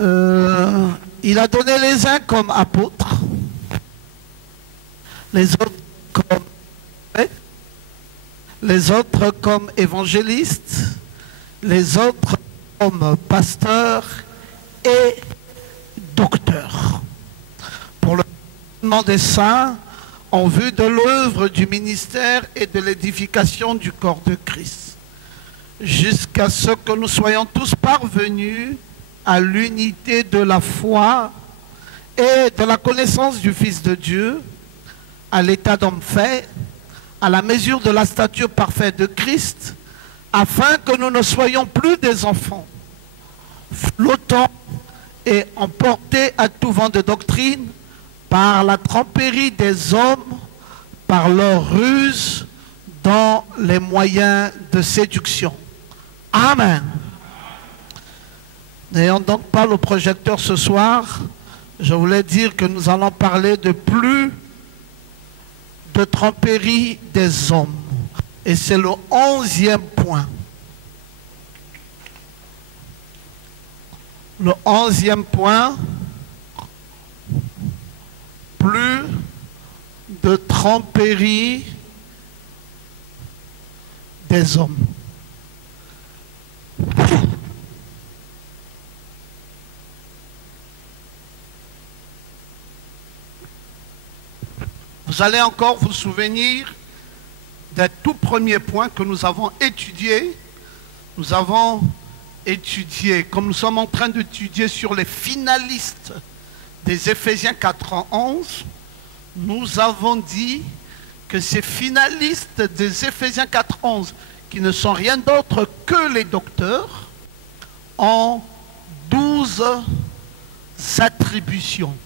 Il a donné les uns comme apôtres, les autres comme, les autres comme évangélistes, les autres comme pasteurs et docteurs, pour le développement des saints en vue de l'œuvre du ministère et de l'édification du corps de Christ, jusqu'à ce que nous soyons tous parvenus à l'unité de la foi et de la connaissance du Fils de Dieu, à l'état d'homme fait, à la mesure de la stature parfaite de Christ, afin que nous ne soyons plus des enfants, flottants et emportés à tout vent de doctrine par la tromperie des hommes, par leur ruse dans les moyens de séduction. Amen. N'ayant donc pas le projecteur ce soir, je voulais dire que nous allons parler de plus de tromperie des hommes. Et c'est le 11e point. Le 11e point, plus de tromperie des hommes. Vous allez encore vous souvenir des tout premiers points que nous avons étudiés. Nous avons étudié, comme nous sommes en train d'étudier sur les finalistes des Éphésiens 4:11, nous avons dit que ces finalistes des Éphésiens 4:11, qui ne sont rien d'autre que les docteurs, ont 12 attributions.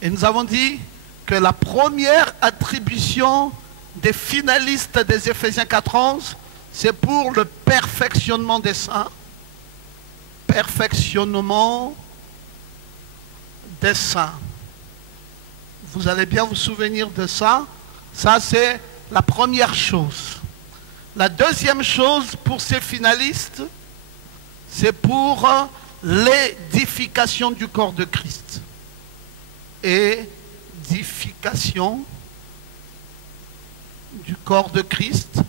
Et nous avons dit que la première attribution des finalistes des Éphésiens 4:11, c'est pour le perfectionnement des saints. Perfectionnement des saints. Vous allez bien vous souvenir de ça. Ça, c'est la première chose. La deuxième chose pour ces finalistes, c'est pour l'édification du corps de Christ. Édification du corps de Christ.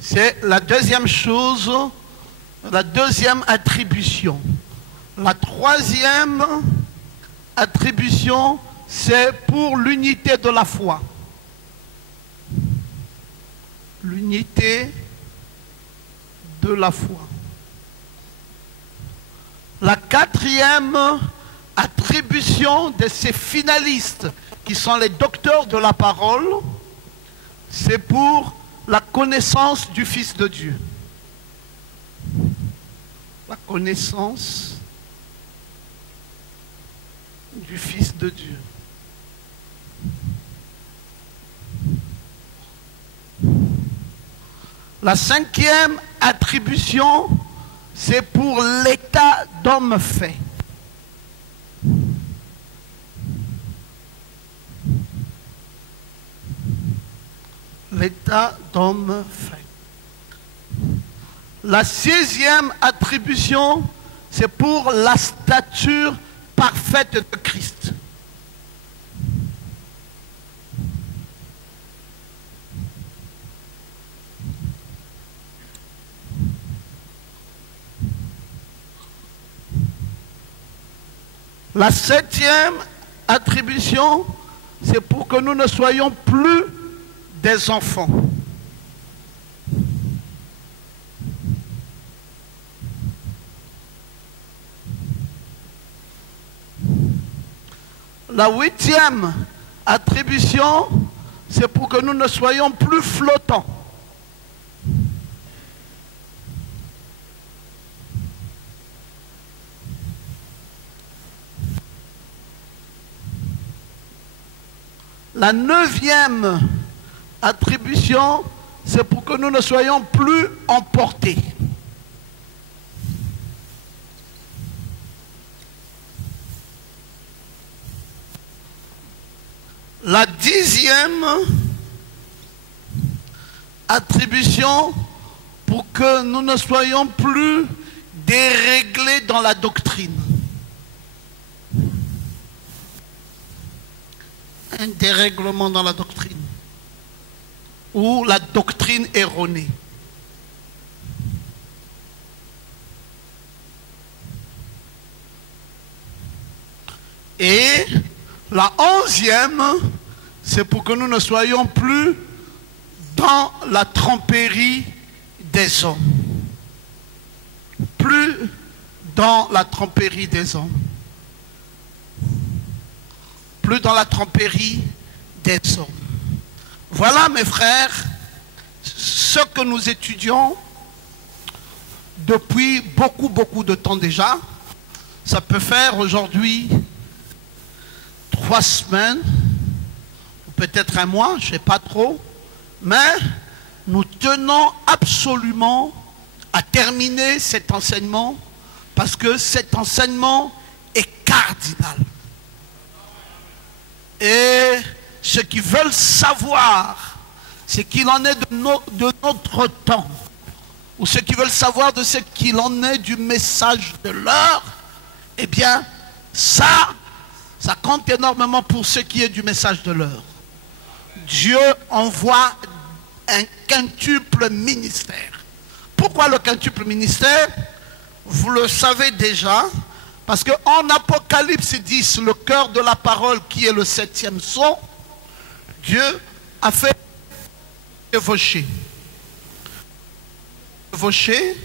C'est la deuxième chose, la deuxième attribution. La troisième attribution, c'est pour l'unité de la foi. L'unité de la foi. La quatrième attribution de ces finalistes, qui sont les docteurs de la parole, c'est pour la connaissance du Fils de Dieu. La connaissance du Fils de Dieu. La cinquième attribution, c'est pour l'état d'homme fait. L'état d'homme fait. La sixième attribution, c'est pour la stature parfaite de Christ. La septième attribution, c'est pour que nous ne soyons plus des enfants. La huitième attribution, c'est pour que nous ne soyons plus flottants. La neuvième attribution, c'est pour que nous ne soyons plus emportés. La dixième attribution, pour que nous ne soyons plus déréglés dans la doctrine. Un dérèglement dans la doctrine. Ou la doctrine erronée. Et la 11e, c'est pour que nous ne soyons plus dans la tromperie des hommes. Plus dans la tromperie des hommes. Plus dans la tromperie des hommes. Voilà, mes frères, ce que nous étudions depuis beaucoup de temps déjà. Ça peut faire aujourd'hui 3 semaines, ou peut-être un mois, je ne sais pas trop. Mais nous tenons absolument à terminer cet enseignement parce que cet enseignement est cardinal. Et ceux qui veulent savoir ce qu'il en est de notre temps, ou ceux qui veulent savoir de ce qu'il en est du message de l'heure, eh bien, ça compte énormément pour ce qui est du message de l'heure. Dieu envoie un quintuple ministère. Pourquoi le quintuple ministère? Vous le savez déjà, parce qu'en Apocalypse 10, le cœur de la parole qui est le 7e son, Dieu a fait chevaucher. Chevaucher,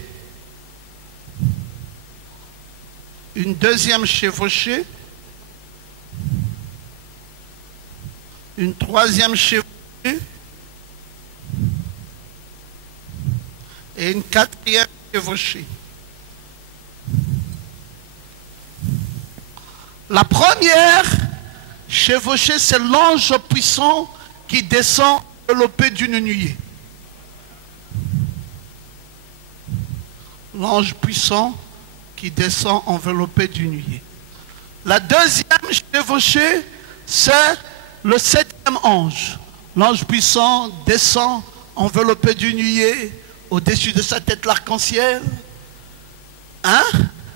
une deuxième chevauchée, une troisième chevauchée et une quatrième chevauchée. La première chevauchée, c'est l'ange puissant qui descend enveloppé d'une nuée. L'ange puissant qui descend enveloppé d'une nuée. La deuxième chevauchée, c'est le 7e ange. L'ange puissant descend enveloppé d'une nuée, au-dessus de sa tête l'arc-en-ciel. Hein?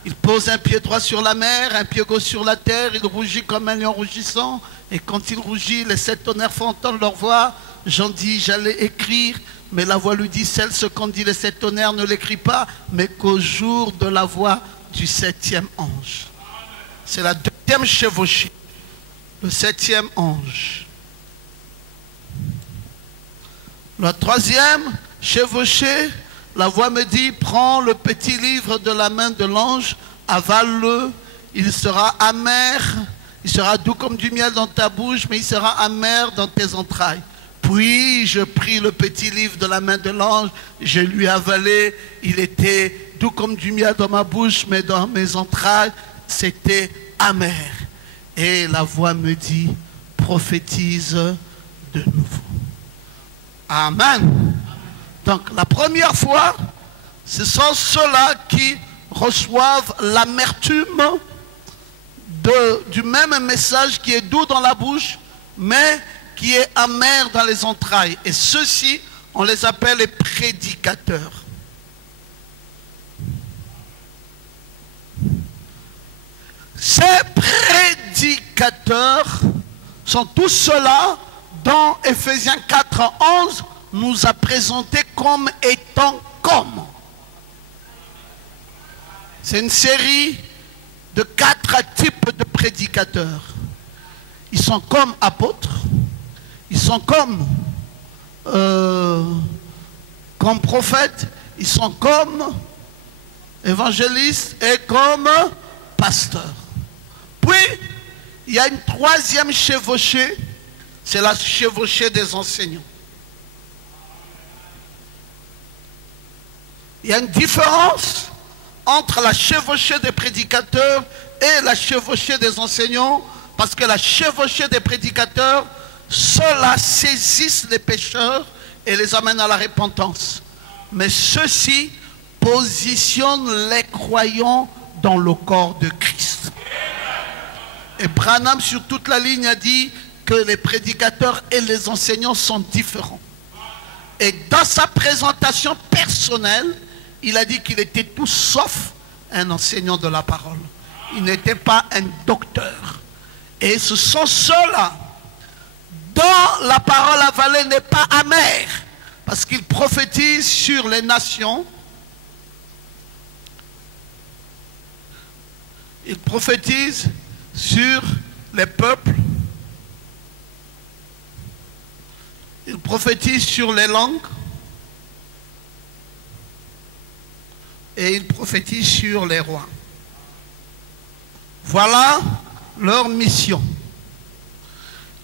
Il pose un pied droit sur la mer, un pied gauche sur la terre, il rougit comme un lion rougissant. Et quand il rougit, les 7 tonnerres font entendre leur voix. J'en dis, j'allais écrire, mais la voix lui dit, celle ce qu'ont dit les 7 tonnerres ne l'écrit pas, mais qu'au jour de la voix du 7e ange. C'est la deuxième chevauchée, le 7e ange. La troisième chevauchée, la voix me dit, prends le petit livre de la main de l'ange, avale-le, il sera amer, il sera doux comme du miel dans ta bouche, mais il sera amer dans tes entrailles. Puis je pris le petit livre de la main de l'ange, je lui avalai, il était doux comme du miel dans ma bouche, mais dans mes entrailles, c'était amer. Et la voix me dit, prophétise de nouveau. Amen. Donc la première fois, ce sont ceux-là qui reçoivent l'amertume du même message qui est doux dans la bouche, mais qui est amer dans les entrailles. Et ceux-ci, on les appelle les prédicateurs. Ces prédicateurs sont tous ceux-là dont Ephésiens 4:11 nous a présenté comme étant comme. C'est une série de 4 types de prédicateurs. Ils sont comme apôtres, ils sont comme prophètes, ils sont comme évangélistes et comme pasteurs. Puis, il y a une troisième chevauchée, c'est la chevauchée des enseignants. Il y a une différence entre la chevauchée des prédicateurs et la chevauchée des enseignants, parce que la chevauchée des prédicateurs, ceux-là saisissent les pécheurs et les amènent à la repentance. Mais ceux-ci positionnent les croyants dans le corps de Christ. Et Branham, sur toute la ligne, a dit que les prédicateurs et les enseignants sont différents. Et dans sa présentation personnelle, il a dit qu'il était tout sauf un enseignant de la parole. Il n'était pas un docteur. Et ce sont ceux-là dont la parole avalée n'est pas amère, parce qu'ils prophétisent sur les nations. Ils prophétisent sur les peuples. Ils prophétisent sur les langues. Et ils prophétisent sur les rois. Voilà leur mission.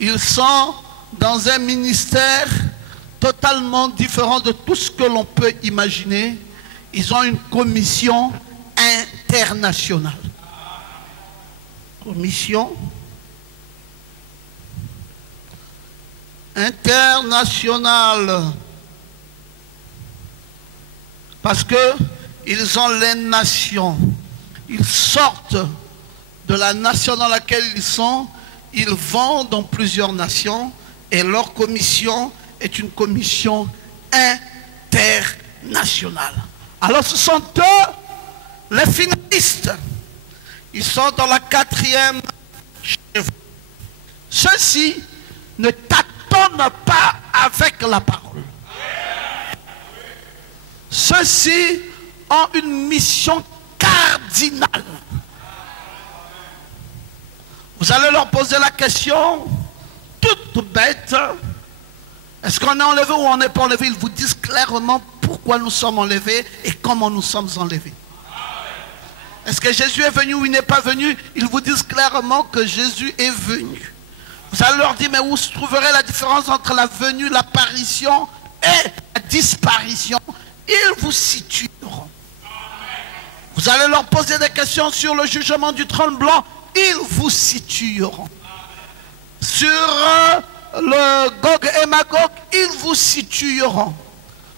Ils sont dans un ministère totalement différent de tout ce que l'on peut imaginer. Ils ont une commission internationale. Commission internationale. Parce que ils ont les nations. Ils sortent de la nation dans laquelle ils sont. Ils vont dans plusieurs nations. Et leur commission est une commission internationale. Alors ce sont eux les finalistes. Ils sont dans la 4e chevaux. Ceux-ci ne tâtonnent pas avec la parole. Ceux-ci ont une mission cardinale. Vous allez leur poser la question, toute bête, est-ce qu'on est enlevé ou on n'est pas enlevé? Ils vous disent clairement pourquoi nous sommes enlevés et comment nous sommes enlevés. Est-ce que Jésus est venu ou il n'est pas venu? Ils vous disent clairement que Jésus est venu. Vous allez leur dire, mais où se trouverait la différence entre la venue, l'apparition et la disparition? Ils vous situeront. Vous allez leur poser des questions sur le jugement du trône blanc. Ils vous situeront. Sur le Gog et Magog, ils vous situeront.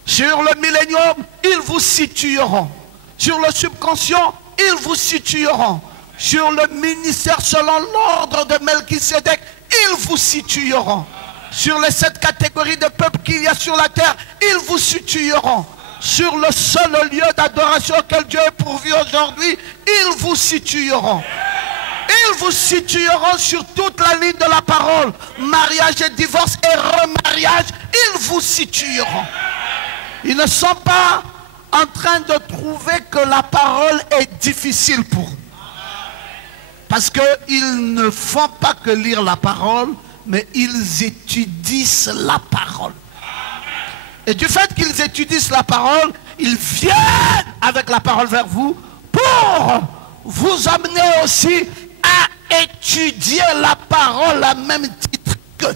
Sur le millénium, ils vous situeront. Sur le subconscient, ils vous situeront. Sur le ministère selon l'ordre de Melchisédek, ils vous situeront. Sur les 7 catégories de peuples qu'il y a sur la terre, ils vous situeront. Sur le seul lieu d'adoration auquel Dieu est pourvu aujourd'hui, ils vous situeront. Ils vous situeront sur toute la ligne de la parole. Mariage et divorce et remariage, ils vous situeront. Ils ne sont pas en train de trouver que la parole est difficile pour eux. Parce qu'ils ne font pas que lire la parole, mais ils étudient la parole. Et du fait qu'ils étudient la parole, ils viennent avec la parole vers vous pour vous amener aussi à étudier la parole à même titre que.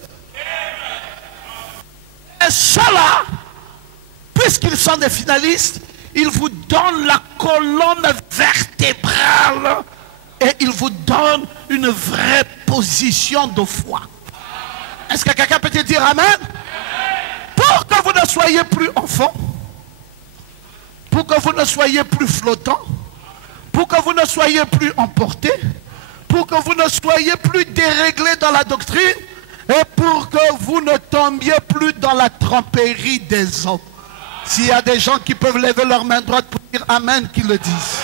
Et cela, puisqu'ils sont des finalistes, ils vous donnent la colonne vertébrale et ils vous donnent une vraie position de foi. Est-ce que quelqu'un peut te dire amen? Pour que vous ne soyez plus enfant, pour que vous ne soyez plus flottant, pour que vous ne soyez plus emporté, pour que vous ne soyez plus déréglé dans la doctrine et pour que vous ne tombiez plus dans la tromperie des hommes. S'il y a des gens qui peuvent lever leur main droite pour dire amen, qu'ils le disent.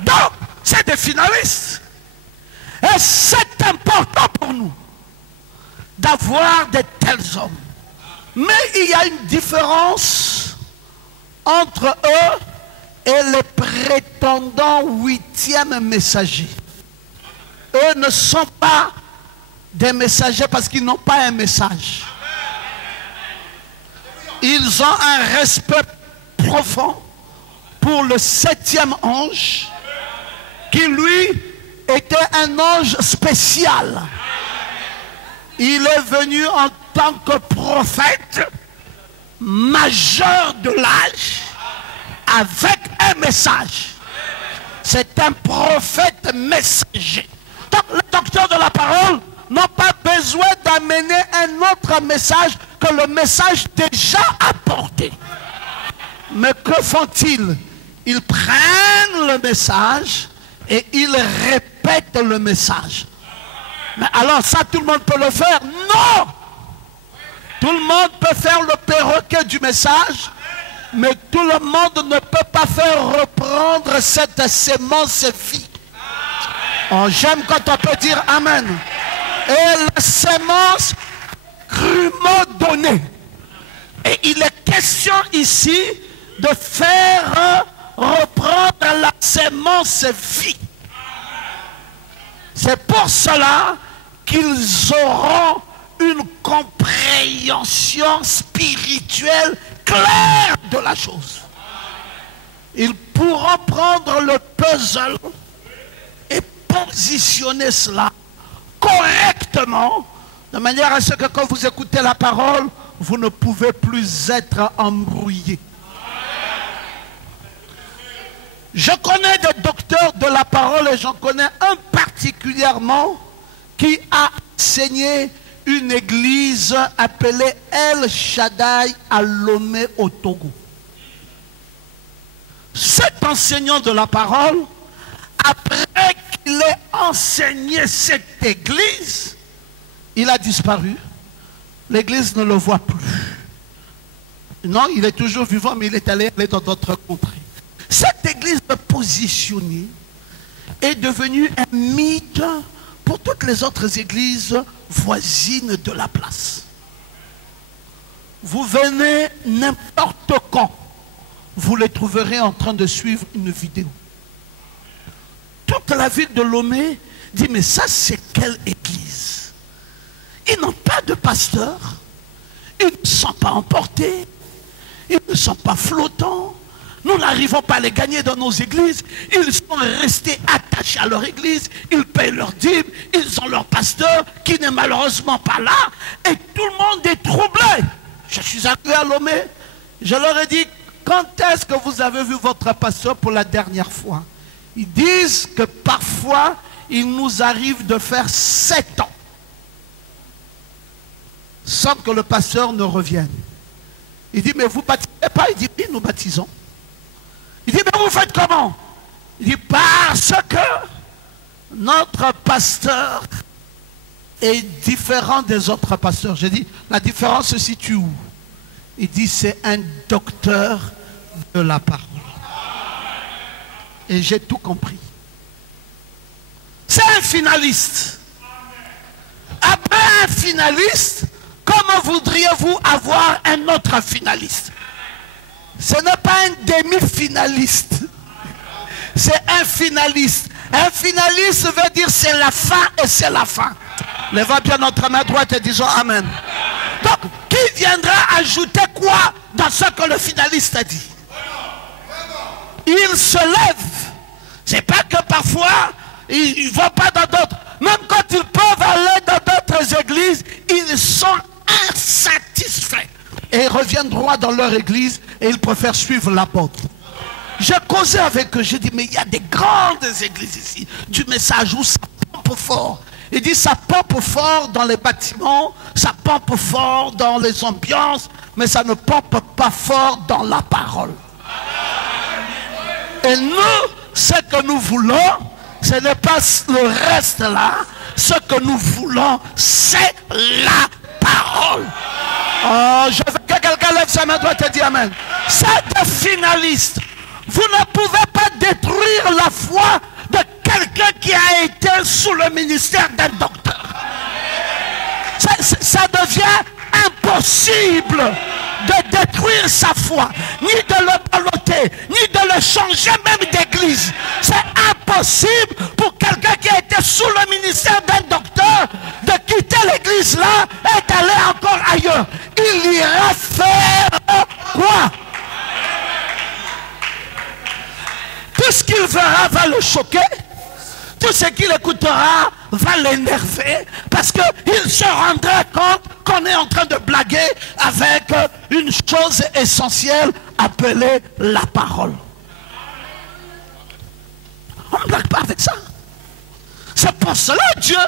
Donc, c'est des finalistes. Et c'est important pour nous d'avoir de tels hommes. Mais il y a une différence entre eux et les prétendants 8e messagers. Eux ne sont pas des messagers parce qu'ils n'ont pas un message. Ils ont un respect profond pour le 7e ange qui lui était un ange spécial. Il est venu en tant que prophète majeur de l'âge avec un message. C'est un prophète messager. Donc les docteurs de la parole n'ont pas besoin d'amener un autre message que le message déjà apporté. Mais que font-ils? Ils prennent le message et ils répètent le message. Mais alors ça, tout le monde peut le faire? Non! Tout le monde peut faire le perroquet du message, mais tout le monde ne peut pas faire reprendre cette sémence vie. Oh, j'aime quand on peut dire Amen. Et la sémence crûment donnée. Et il est question ici de faire reprendre la sémence vie. C'est pour cela qu'ils auront une compréhension spirituelle claire de la chose. Ils pourront prendre le puzzle et positionner cela correctement, de manière à ce que quand vous écoutez la parole, vous ne pouvez plus être embrouillé. Je connais des docteurs de la parole et j'en connais un particulièrement qui a enseigné une église appelée El Shaddai à Lomé au Togo. Cet enseignant de la parole, après qu'il ait enseigné cette église, il a disparu. L'église ne le voit plus. Non, il est toujours vivant, mais il est allé dans d'autres contrées. Cette église positionnée est devenue un mythe pour toutes les autres églises voisines de la place. Vous venez n'importe quand, vous les trouverez en train de suivre une vidéo. Toute la ville de Lomé dit, mais ça c'est quelle église? Ils n'ont pas de pasteur, ils ne sont pas emportés, ils ne sont pas flottants. Nous n'arrivons pas à les gagner dans nos églises. Ils sont restés attachés à leur église. Ils payent leur dîme. Ils ont leur pasteur qui n'est malheureusement pas là. Et tout le monde est troublé. Je suis arrivé à Lomé. Je leur ai dit, quand est-ce que vous avez vu votre pasteur pour la dernière fois? Ils disent que parfois, il nous arrive de faire 7 ans sans que le pasteur ne revienne. Il dit, mais vous ne baptisez pas? Il dit, oui, nous baptisons. Il dit, mais vous faites comment? Il dit, parce que notre pasteur est différent des autres pasteurs. J'ai dit, la différence se situe où? Il dit, c'est un docteur de la parole. Et j'ai tout compris. C'est un finaliste. Après un finaliste, comment voudriez-vous avoir un autre finaliste? Ce n'est pas un demi-finaliste. C'est un finaliste. Un finaliste veut dire c'est la fin et c'est la fin. Lève bien notre main droite et disons Amen. Donc, qui viendra ajouter quoi dans ce que le finaliste a dit? Il se lève. C'est pas que parfois, ils ne vont pas dans d'autres. Même quand ils peuvent aller dans d'autres églises, ils sont insatisfaits. Et ils reviennent droit dans leur église et ils préfèrent suivre l'apôtre. J'ai causé avec eux, j'ai dit, mais il y a des grandes églises ici, du message où ça pompe fort. Il dit, ça pompe fort dans les bâtiments, ça pompe fort dans les ambiances, mais ça ne pompe pas fort dans la parole. Et nous, ce que nous voulons, ce n'est pas le reste là, ce que nous voulons, c'est la parole. Oh, je veux que quelqu'un lève sa main droite et dit Amen. C'est des finalistes. Vous ne pouvez pas détruire la foi de quelqu'un qui a été sous le ministère d'un docteur. Ça devient impossible de détruire sa foi, ni de le balloter, ni de le changer même d'église. C'est impossible pour quelqu'un qui a été sous le ministère d'un docteur de quitter l'église là et d'aller encore ailleurs. Il ira faire quoi? Tout ce qu'il verra va le choquer. Tout ce qu'il écoutera va l'énerver parce qu'il se rendra compte qu'on est en train de blaguer avec une chose essentielle appelée la parole. On ne blague pas avec ça. C'est pour cela que Dieu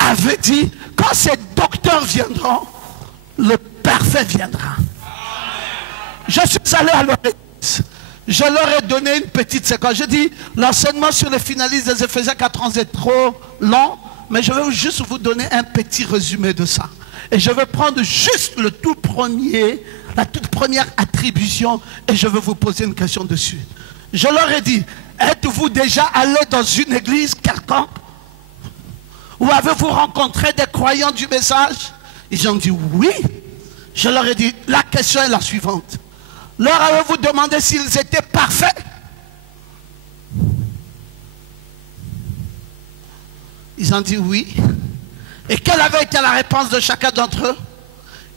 avait dit, quand ces docteurs viendront, le parfait viendra. Je suis allé à leur église. Je leur ai donné une petite séquence. Je dis, l'enseignement sur les finalistes des Éphésiens 4 ans est trop long, mais je vais juste vous donner un petit résumé de ça. Et je veux prendre juste le tout premier, la toute première attribution, et je veux vous poser une question dessus. Je leur ai dit, êtes-vous déjà allé dans une église quelconque? Ou avez-vous rencontré des croyants du message? Ils ont dit oui. Je leur ai dit, la question est la suivante. Leur avez-vous demandé s'ils étaient parfaits? Ils ont dit oui. Et quelle avait été la réponse de chacun d'entre eux?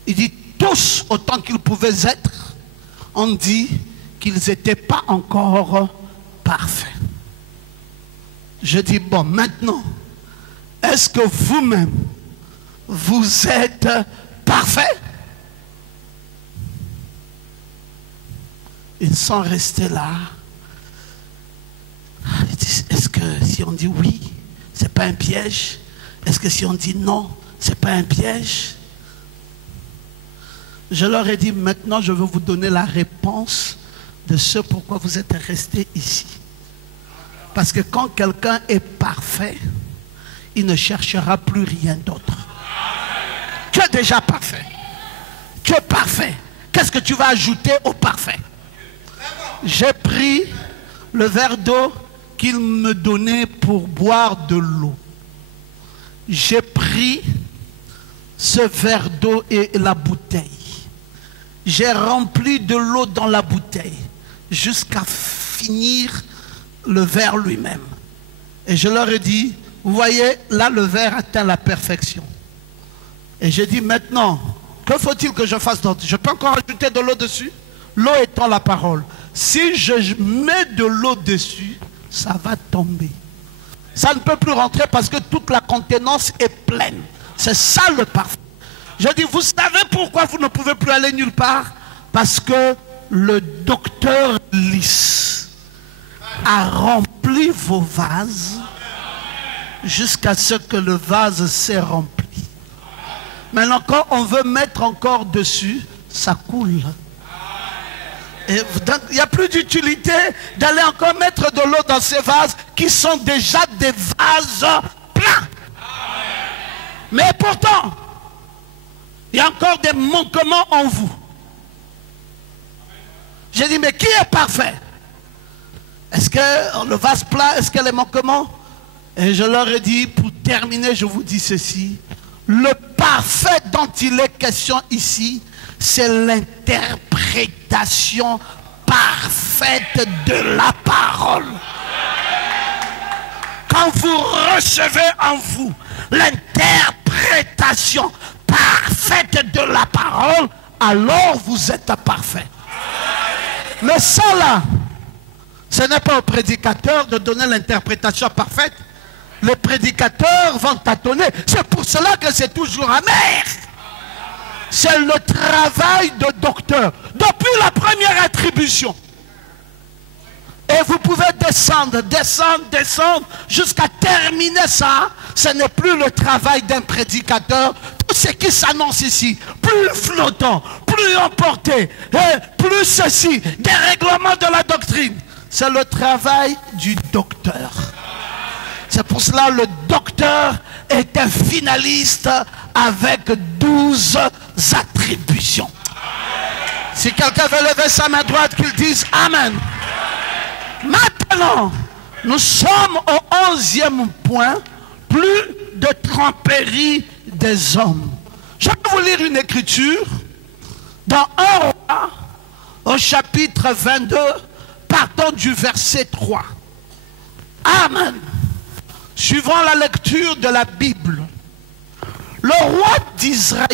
Il dit, tous autant qu'ils pouvaient être, ont dit qu'ils n'étaient pas encore parfaits. Je dis, bon, maintenant, est-ce que vous-même, vous êtes parfaits? Ils sont restés là. Ils disent, est-ce que si on dit oui, c'est pas un piège? Est-ce que si on dit non, c'est pas un piège? Je leur ai dit, maintenant je veux vous donner la réponse de ce pourquoi vous êtes restés ici. Parce que quand quelqu'un est parfait, il ne cherchera plus rien d'autre. Tu es déjà parfait. Tu es parfait. Qu'est-ce que tu vas ajouter au parfait? J'ai pris le verre d'eau qu'il me donnait pour boire de l'eau. J'ai pris ce verre d'eau et la bouteille. J'ai rempli de l'eau dans la bouteille jusqu'à finir le verre lui-même. Et je leur ai dit, vous voyez, là le verre atteint la perfection. Et j'ai dit, maintenant, que faut-il que je fasse d'autre? Je peux encore ajouter de l'eau dessus? L'eau étant la parole. Si je mets de l'eau dessus, ça va tomber. Ça ne peut plus rentrer parce que toute la contenance est pleine. C'est ça le parfum. Je dis, vous savez pourquoi vous ne pouvez plus aller nulle part? Parce que le docteur Lys a rempli vos vases jusqu'à ce que le vase s'est rempli. Maintenant, quand on veut mettre encore dessus, ça coule. Et il n'y a plus d'utilité d'aller encore mettre de l'eau dans ces vases qui sont déjà des vases pleins. Mais pourtant, il y a encore des manquements en vous. J'ai dit, mais qui est parfait? Est-ce que le vase plein, est-ce qu'il y a les manquements? Et je leur ai dit, pour terminer, je vous dis ceci. Le parfait dont il est question ici, c'est l'interprétation parfaite de la parole. Quand vous recevez en vous l'interprétation parfaite de la parole, alors vous êtes parfait. Mais ça là, ce n'est pas au prédicateur de donner l'interprétation parfaite. Les prédicateurs vont tâtonner. C'est pour cela que c'est toujours amer. C'est le travail de docteur. Depuis la première attribution. Et vous pouvez descendre, descendre, descendre, jusqu'à terminer ça. Ce n'est plus le travail d'un prédicateur. Tout ce qui s'annonce ici, plus flottant, plus emporté, plus ceci, des règlements de la doctrine. C'est le travail du docteur. C'est pour cela le docteur est un finaliste avec 12 attributions. Si quelqu'un veut lever sa main droite, qu'il dise Amen. Maintenant, nous sommes au 11e point, plus de tromperie des hommes. Je vais vous lire une écriture dans 1 Roi, au chapitre 22, partant du verset 3. Amen. Suivant la lecture de la Bible, le roi d'Israël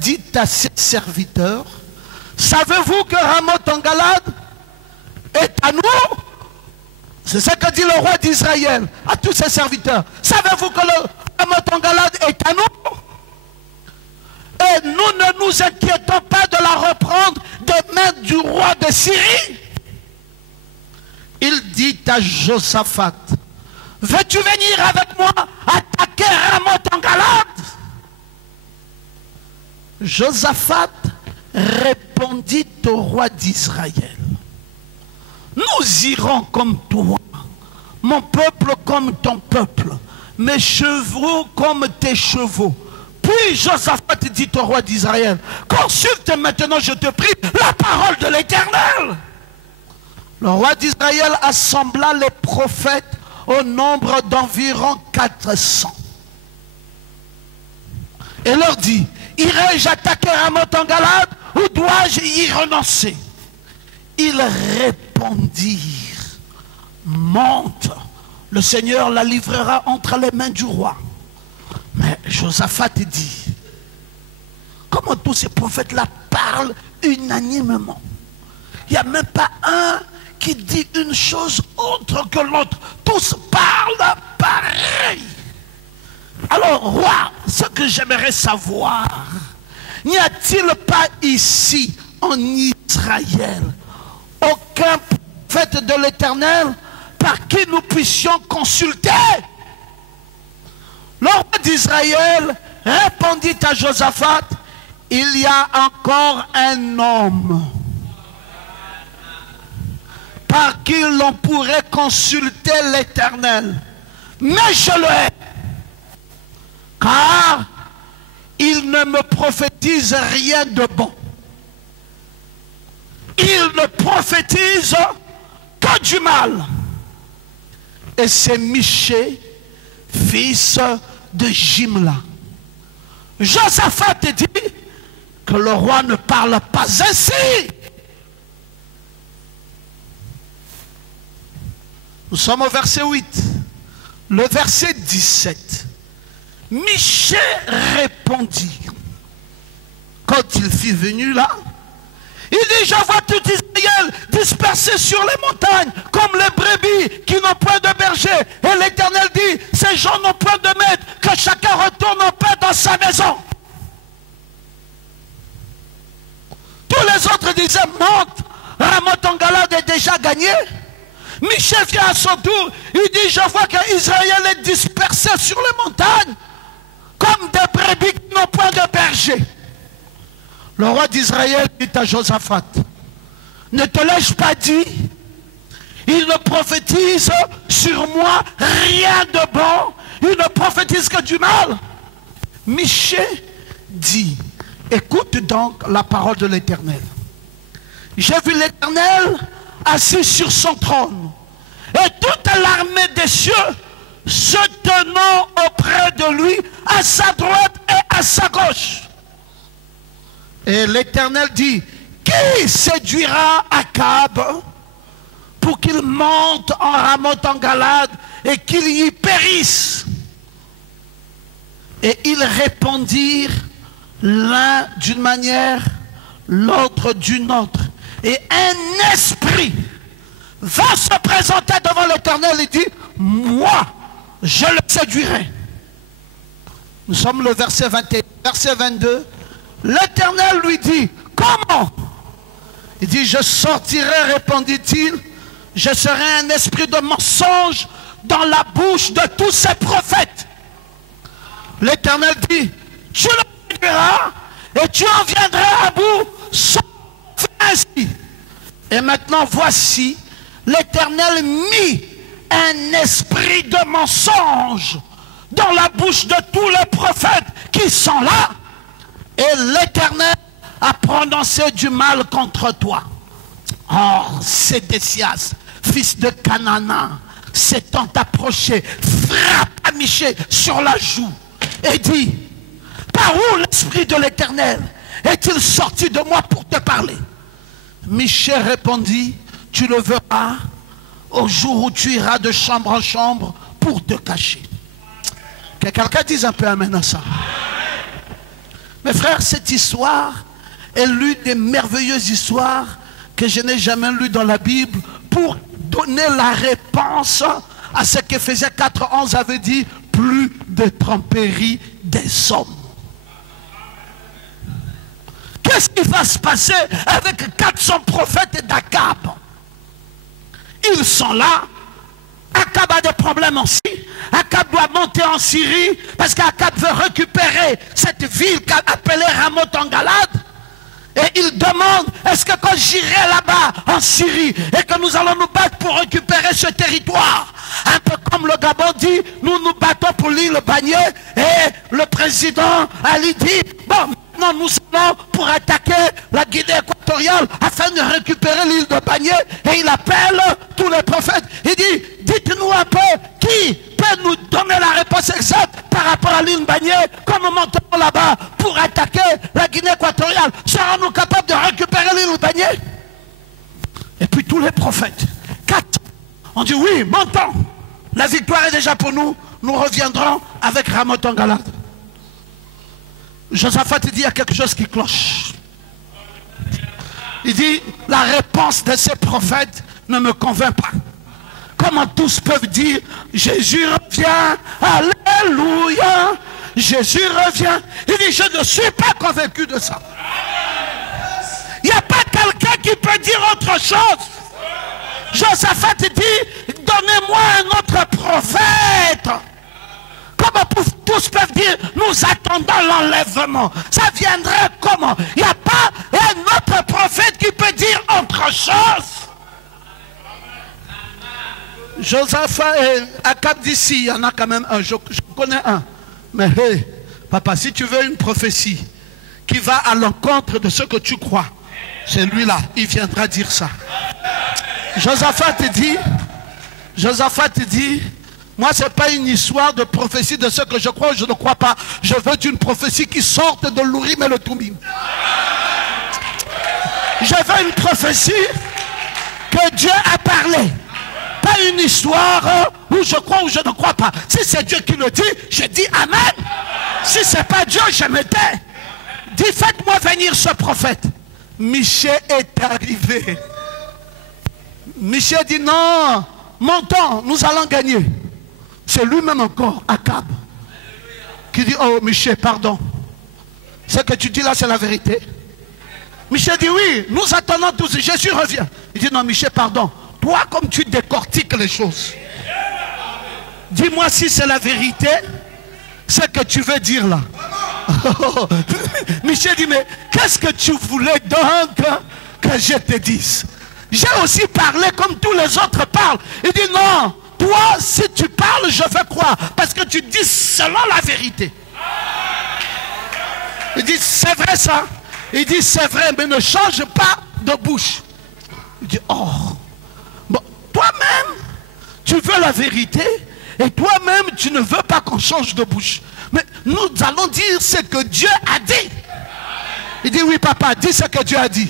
dit à ses serviteurs, savez-vous que Ramoth en Galade est à nous? C'est ce que dit le roi d'Israël à tous ses serviteurs. Savez-vous que le Ramoth en Galade est à nous? Et nous ne nous inquiétons pas de la reprendre des mains du roi de Syrie. Il dit à Josaphat, veux-tu venir avec moi attaquer Ramoth en Galade? Josaphat répondit au roi d'Israël, nous irons comme toi, mon peuple comme ton peuple, mes chevaux comme tes chevaux, Puis Josaphat dit au roi d'Israël, consulte maintenant, je te prie, la parole de l'Éternel. Le roi d'Israël assembla les prophètes au nombre d'environ 400. Et leur dit, irai-je attaquer Ramoth en Galade ou dois-je y renoncer? Ils répondirent, monte, le Seigneur la livrera entre les mains du roi. Mais Josaphat dit, comment tous ces prophètes-là parlent unanimement? Il n'y a même pas un qui dit une chose autre que l'autre. Tous parlent pareil. Alors, roi, ce que j'aimerais savoir, n'y a-t-il pas ici, en Israël, aucun prophète de l'Éternel par qui nous puissions consulter? Le roi d'Israël répondit à Josaphat, il y a encore un homme par qui l'on pourrait consulter l'Éternel, mais je le hais, car il ne me prophétise rien de bon. Il ne prophétise que du mal. Et c'est Michée, fils de Jimla. Josaphat dit que le roi ne parle pas ainsi. Nous sommes au verset 8. Le verset 17. Michée répondit, quand il fut venu là, il dit, je vois tout Israël dispersé sur les montagnes, comme les brebis qui n'ont point de berger. Et l'Éternel dit, ces gens n'ont point de maître, que chacun retourne en paix dans sa maison. Tous les autres disaient, monte, Ramoth en Galade est déjà gagné. Michée vient à son tour, il dit, je vois qu'Israël est dispersé sur les montagnes, comme des brebis qui n'ont point de berger. Le roi d'Israël dit à Josaphat, ne te l'ai-je pas dit? Il ne prophétise sur moi rien de bon, il ne prophétise que du mal. Michée dit, écoute donc la parole de l'Éternel. J'ai vu l'Éternel assis sur son trône, et toute l'armée des cieux se tenant auprès de lui, à sa droite et à sa gauche. Et l'Éternel dit, qui séduira Akab pour qu'il monte en Ramoth en Galade et qu'il y périsse? Et ils répondirent l'un d'une manière, l'autre d'une autre. Et un esprit va se présenter devant l'Éternel et dit, moi, je le séduirai. Nous sommes le verset 21, verset 22. L'Éternel lui dit, comment? Il dit, je sortirai, répondit-il, je serai un esprit de mensonge dans la bouche de tous ces prophètes. L'Éternel dit, tu le séduiras et tu en viendras à bout sans faire ainsi. Et maintenant voici, l'Éternel mit un esprit de mensonge dans la bouche de tous les prophètes qui sont là. Et l'Éternel a prononcé du mal contre toi. Or, Sédécias, fils de Canaan, s'étant approché, frappe Michée sur la joue et dit, par où l'esprit de l'Éternel est-il sorti de moi pour te parler? Michée répondit, tu le verras au jour où tu iras de chambre en chambre pour te cacher. Que quelqu'un dise un peu amen à ça. Mes frères, cette histoire est l'une des merveilleuses histoires que je n'ai jamais lues dans la Bible pour donner la réponse à ce qu'Éphésiens 4:11 avait dit, plus de tromperie des hommes. Qu'est-ce qui va se passer avec 400 prophètes d'Akab? Ils sont là. Akab a des problèmes aussi. Akab doit monter en Syrie parce qu'Akab veut récupérer cette ville qu'a appelée Ramoth en Galade. Et il demande, est-ce que quand j'irai là-bas en Syrie et que nous allons nous battre pour récupérer ce territoire, un peu comme le Gabon dit, nous nous battons pour l'île Bagné, et le président Ali dit, bon, maintenant nous allons pour attaquer la Guinée équatoriale afin de récupérer l'île de Bagné, et il appelle tous les prophètes, il dit, dites-nous un peu, qui peut nous donner la réponse exacte par rapport à l'île Bagné, quand nous montons là-bas pour attaquer la Guinée équatoriale, serons-nous capables de récupérer l'île Bagné? Et puis tous les prophètes, 4, on dit oui, montons, la victoire est déjà pour nous, nous reviendrons avec Ramoth en Galade. Josaphat dit, il y a quelque chose qui cloche. Il dit, la réponse de ces prophètes ne me convainc pas. Comment tous peuvent dire, Jésus revient, alléluia, Jésus revient. Il dit, je ne suis pas convaincu de ça. Il n'y a pas quelqu'un qui peut dire autre chose. Josaphat dit, donnez-moi un autre prophète. Comment tous peuvent dire, nous attendons l'enlèvement. Ça viendrait comment? Il n'y a pas un autre prophète qui peut dire autre chose. Josaphat et Akab d'ici, il y en a quand même un, je connais un. Mais hey, papa, si tu veux une prophétie qui va à l'encontre de ce que tu crois, c'est lui-là, il viendra dire ça. Josaphat dit, moi c'est pas une histoire de prophétie de ce que je crois ou je ne crois pas. Je veux une prophétie qui sorte de l'Urim et le Tumim. Je veux une prophétie que Dieu a parlé. Pas une histoire où je crois ou je ne crois pas. Si c'est Dieu qui le dit, je dis Amen. Si c'est pas Dieu, je me tais. Dis, faites-moi venir ce prophète. Michée est arrivé. Michée dit non, montons, nous allons gagner. C'est lui-même encore, Akab, qui dit, oh Michée, pardon. Ce que tu dis là, c'est la vérité. Michée dit oui, nous attendons tous, Jésus revient. Il dit non, Michée, pardon. Toi, comme tu décortiques les choses, dis-moi si c'est la vérité, ce que tu veux dire là. Michée dit, mais qu'est-ce que tu voulais donc que je te dise? J'ai aussi parlé comme tous les autres parlent. Il dit non, toi si tu parles je veux croire, parce que tu dis selon la vérité. Il dit c'est vrai ça. Il dit c'est vrai, mais ne change pas de bouche. Il dit oh, bon, toi-même tu veux la vérité et toi-même tu ne veux pas qu'on change de bouche. Mais nous allons dire ce que Dieu a dit. Il dit oui papa, dis ce que Dieu a dit.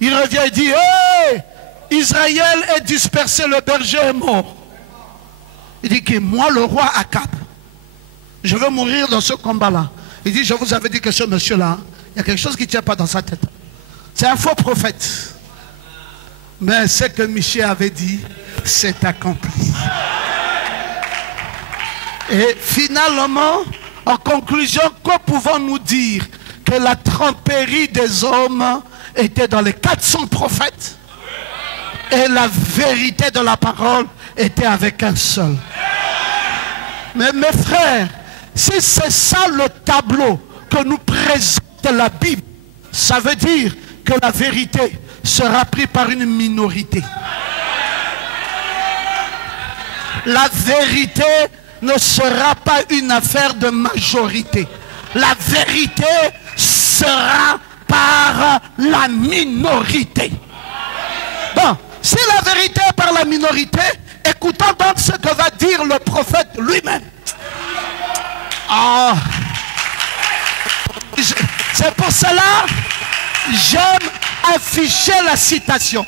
Il revient et dit hey, Israël est dispersé, le berger est mort. Il dit que moi le roi Akab, je veux mourir dans ce combat-là. Il dit je vous avais dit que ce monsieur-là, il y a quelque chose qui ne tient pas dans sa tête. C'est un faux prophète. Mais ce que Michée avait dit, c'est accompli. Et finalement, en conclusion, que pouvons-nous dire? Que la tromperie des hommes était dans les 400 prophètes et la vérité de la parole était avec un seul. Mais mes frères, si c'est ça le tableau que nous présente la Bible, ça veut dire que la vérité sera prise par une minorité. La vérité ne sera pas une affaire de majorité. La vérité sera par la minorité. Bon, si la vérité est par la minorité, écoutons donc ce que va dire le prophète lui-même. Ah, c'est pour cela j'aime afficher la citation.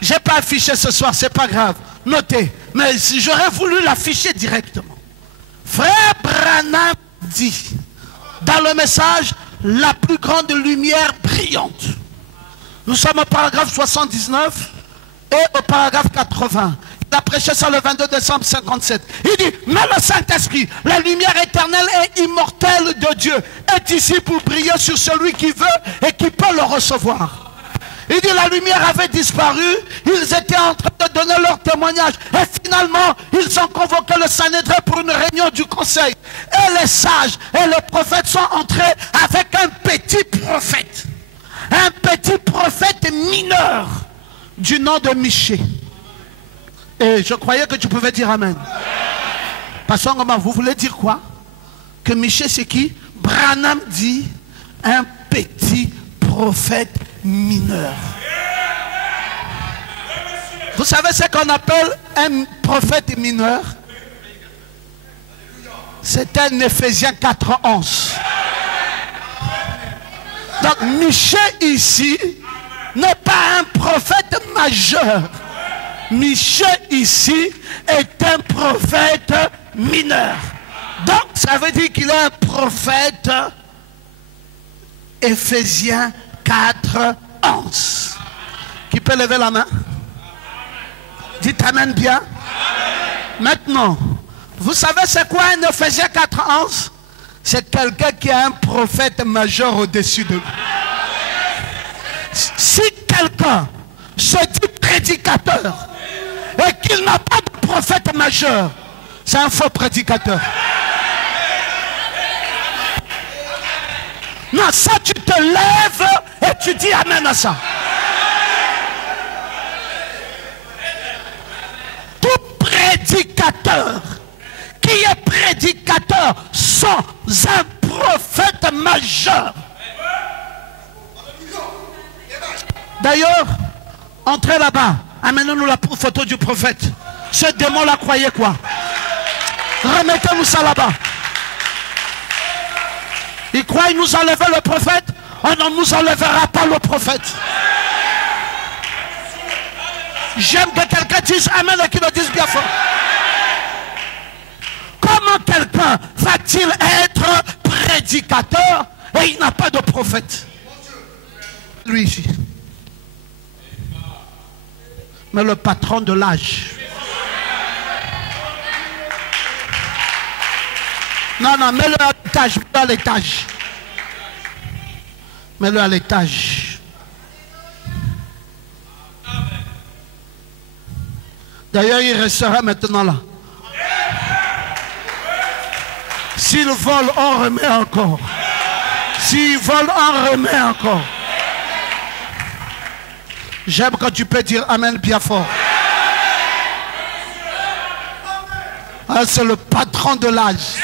Je n'ai pas affiché ce soir, c'est pas grave. Notez, mais j'aurais voulu l'afficher directement. Frère Branham dit dans le message la plus grande lumière brillante. Nous sommes au paragraphe 79 et au paragraphe 80. Il a prêché ça le 22 décembre 57. Il dit, mais le Saint-Esprit, la lumière éternelle et immortelle de Dieu, est ici pour briller sur celui qui veut et qui peut le recevoir. Il dit, la lumière avait disparu, ils étaient en train de donner leur témoignage. Et finalement, ils ont convoqué le Sanhédrin pour une réunion du conseil. Et les sages et les prophètes sont entrés avec un petit prophète. Un nom de Miché. Et je croyais que tu pouvais dire Amen. Pasteur Ngoma, vous voulez dire quoi? Que Miché c'est qui? Branham dit un petit prophète mineur. Vous savez ce qu'on appelle un prophète mineur? C'est un Éphésiens 4:11. Donc Miché ici n'est pas un prophète majeur. Miché ici est un prophète mineur. Donc ça veut dire qu'il est un prophète. Éphésiens 4:11. Qui peut lever la main? Dites Amen bien. Maintenant, vous savez c'est quoi un Éphésiens 4:11? C'est quelqu'un qui a un prophète majeur au-dessus de lui. Si quelqu'un se dit prédicateur et qu'il n'a pas de prophète majeur, c'est un faux prédicateur. Non, ça tu te lèves et tu dis Amen à ça. Tout prédicateur qui est prédicateur sans un prophète majeur. D'ailleurs, entrez là-bas, amenez-nous la photo du prophète. Ce démon-là croyait quoi? Remettez-nous ça là-bas. Il croit qu'il nous enlèvera le prophète. On ne nous enlèvera pas le prophète. J'aime que quelqu'un dise Amen et qu'il le dise bien fort. Comment quelqu'un va-t-il être prédicateur et il n'a pas de prophète? Lui ici. Mais le patron de l'âge. Non, non, mets-le à l'étage, mets-le à l'étage. Mets-le à l'étage. D'ailleurs, il restera maintenant là. S'il vole, on remet encore. S'il vole, on remet encore. J'aime quand tu peux dire Amen bien fort. Ah, c'est le patron de l'âge.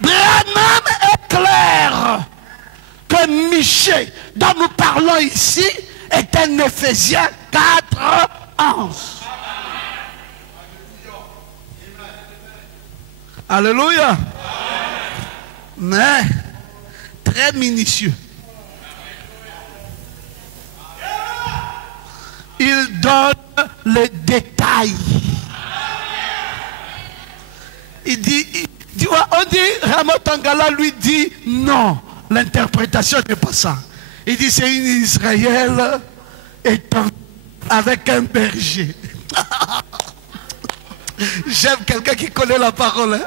Branham est clair que Miché, dont nous parlons ici, est un Éphésiens 4:11. Alléluia. Mais très minutieux. Il donne les détails. Il dit, on dit, Ramon Tangala lui dit non, l'interprétation n'est pas ça. Il dit c'est une Israël étant avec un berger. J'aime quelqu'un qui connaît la parole. Hein?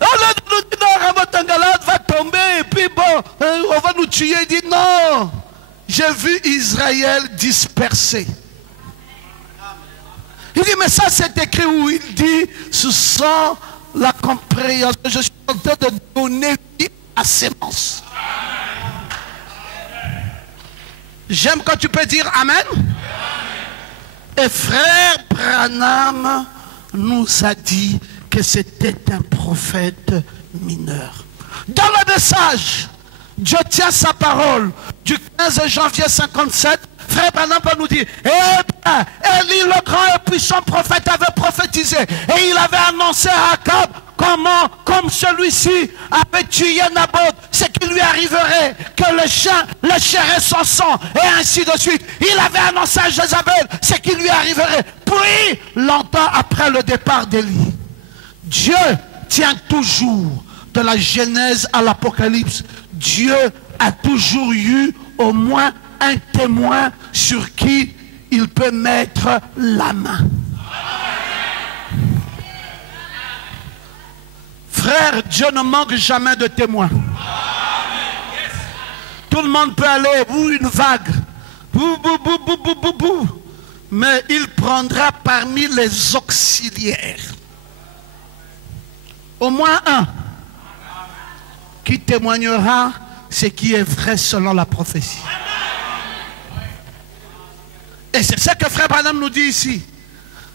Non, Ramon Tangala va tomber et puis bon, on va nous tuer. Il dit non, j'ai vu Israël dispersé. Il dit mais ça c'est écrit où il dit ce sont la compréhension. Je suis en train de donner vie à sémence. J'aime quand tu peux dire Amen. Et frère Branham nous a dit que c'était un prophète mineur. Dans le message, Dieu tient sa parole du 15 janvier 57. Frère Branham peut nous dire, eh bien, Élie le grand et puissant prophète avait prophétisé et il avait annoncé à Akab comment, comme celui-ci avait tué Naboth, ce qui lui arriverait, que le chien lécherait son sang et ainsi de suite. Il avait annoncé à Jézabel ce qui lui arriverait. Puis, longtemps après le départ d'Élie, Dieu tient toujours, de la Genèse à l'Apocalypse, Dieu a toujours eu au moins un témoin sur qui il peut mettre la main. Frère, Dieu ne manque jamais de témoins. Tout le monde peut aller, une vague. Mais il prendra parmi les auxiliaires au moins un qui témoignera ce qui est vrai selon la prophétie. Et c'est ce que Frère Branham nous dit ici.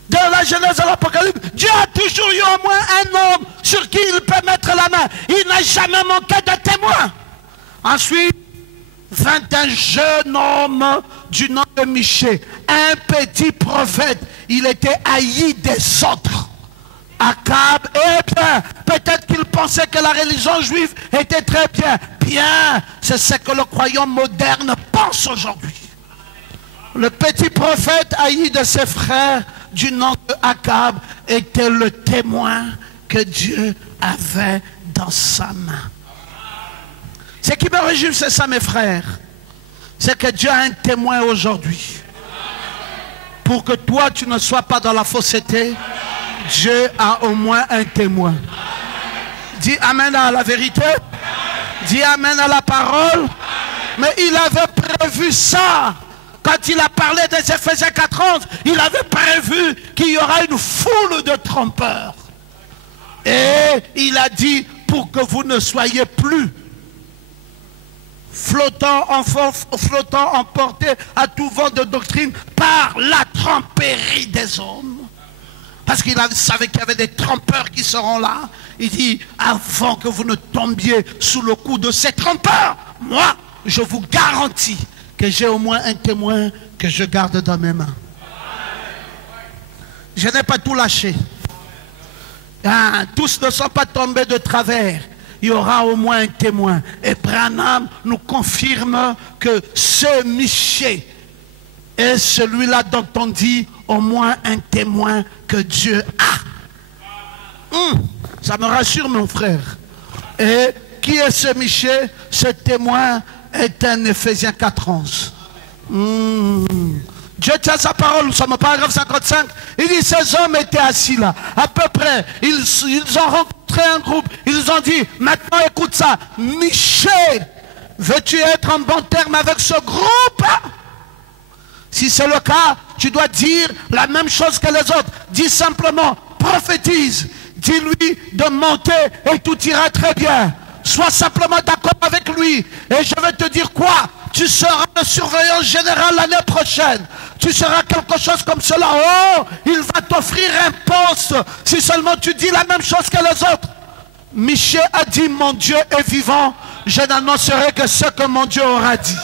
Dans la Genèse de l'Apocalypse, Dieu a toujours eu au moins un homme sur qui il peut mettre la main. Il n'a jamais manqué de témoins. Ensuite, 21 jeunes hommes du nom de Michée, un petit prophète. Il était haï des autres. Akab, eh bien, peut-être qu'il pensait que la religion juive était très bien. Bien, c'est ce que le croyant moderne pense aujourd'hui. Le petit prophète haï de ses frères du nom de Akab était le témoin que Dieu avait dans sa main. Ce qui me réjouit, c'est ça, mes frères. C'est que Dieu a un témoin aujourd'hui. Pour que toi, tu ne sois pas dans la fausseté, Dieu a au moins un témoin. Dis Amen à la vérité. Dis Amen à la parole. Mais il avait prévu ça. Quand il a parlé des Éphésiens 4:11, il avait prévu qu'il y aura une foule de trompeurs. Et il a dit, pour que vous ne soyez plus flottant, emportés à tout vent de doctrine par la tromperie des hommes. Parce qu'il savait qu'il y avait des trompeurs qui seront là. Il dit, avant que vous ne tombiez sous le coup de ces trompeurs, moi, je vous garantis que j'ai au moins un témoin que je garde dans mes mains. Je n'ai pas tout lâché. Tous ne sont pas tombés de travers. Il y aura au moins un témoin. Et Branham nous confirme que ce Michée est celui-là dont on dit au moins un témoin que Dieu a. Ça me rassure, mon frère. Et qui est ce Michée? Ce témoin est un Éphésiens 4:11. Dieu tient sa parole. Nous sommes au paragraphe 55. Il dit, ces hommes étaient assis là. À peu près, ils ont rencontré un groupe. Ils ont dit, maintenant écoute ça. Michée, veux-tu être en bon terme avec ce groupe? Si c'est le cas, tu dois dire la même chose que les autres. Dis simplement, prophétise. Dis-lui de monter et tout ira très bien. Sois simplement d'accord avec lui. Et je vais te dire quoi? Tu seras le surveillant général l'année prochaine. Tu seras quelque chose comme cela. Oh, il va t'offrir un poste. Si seulement tu dis la même chose que les autres. Michée a dit, mon Dieu est vivant. Je n'annoncerai que ce que mon Dieu aura dit.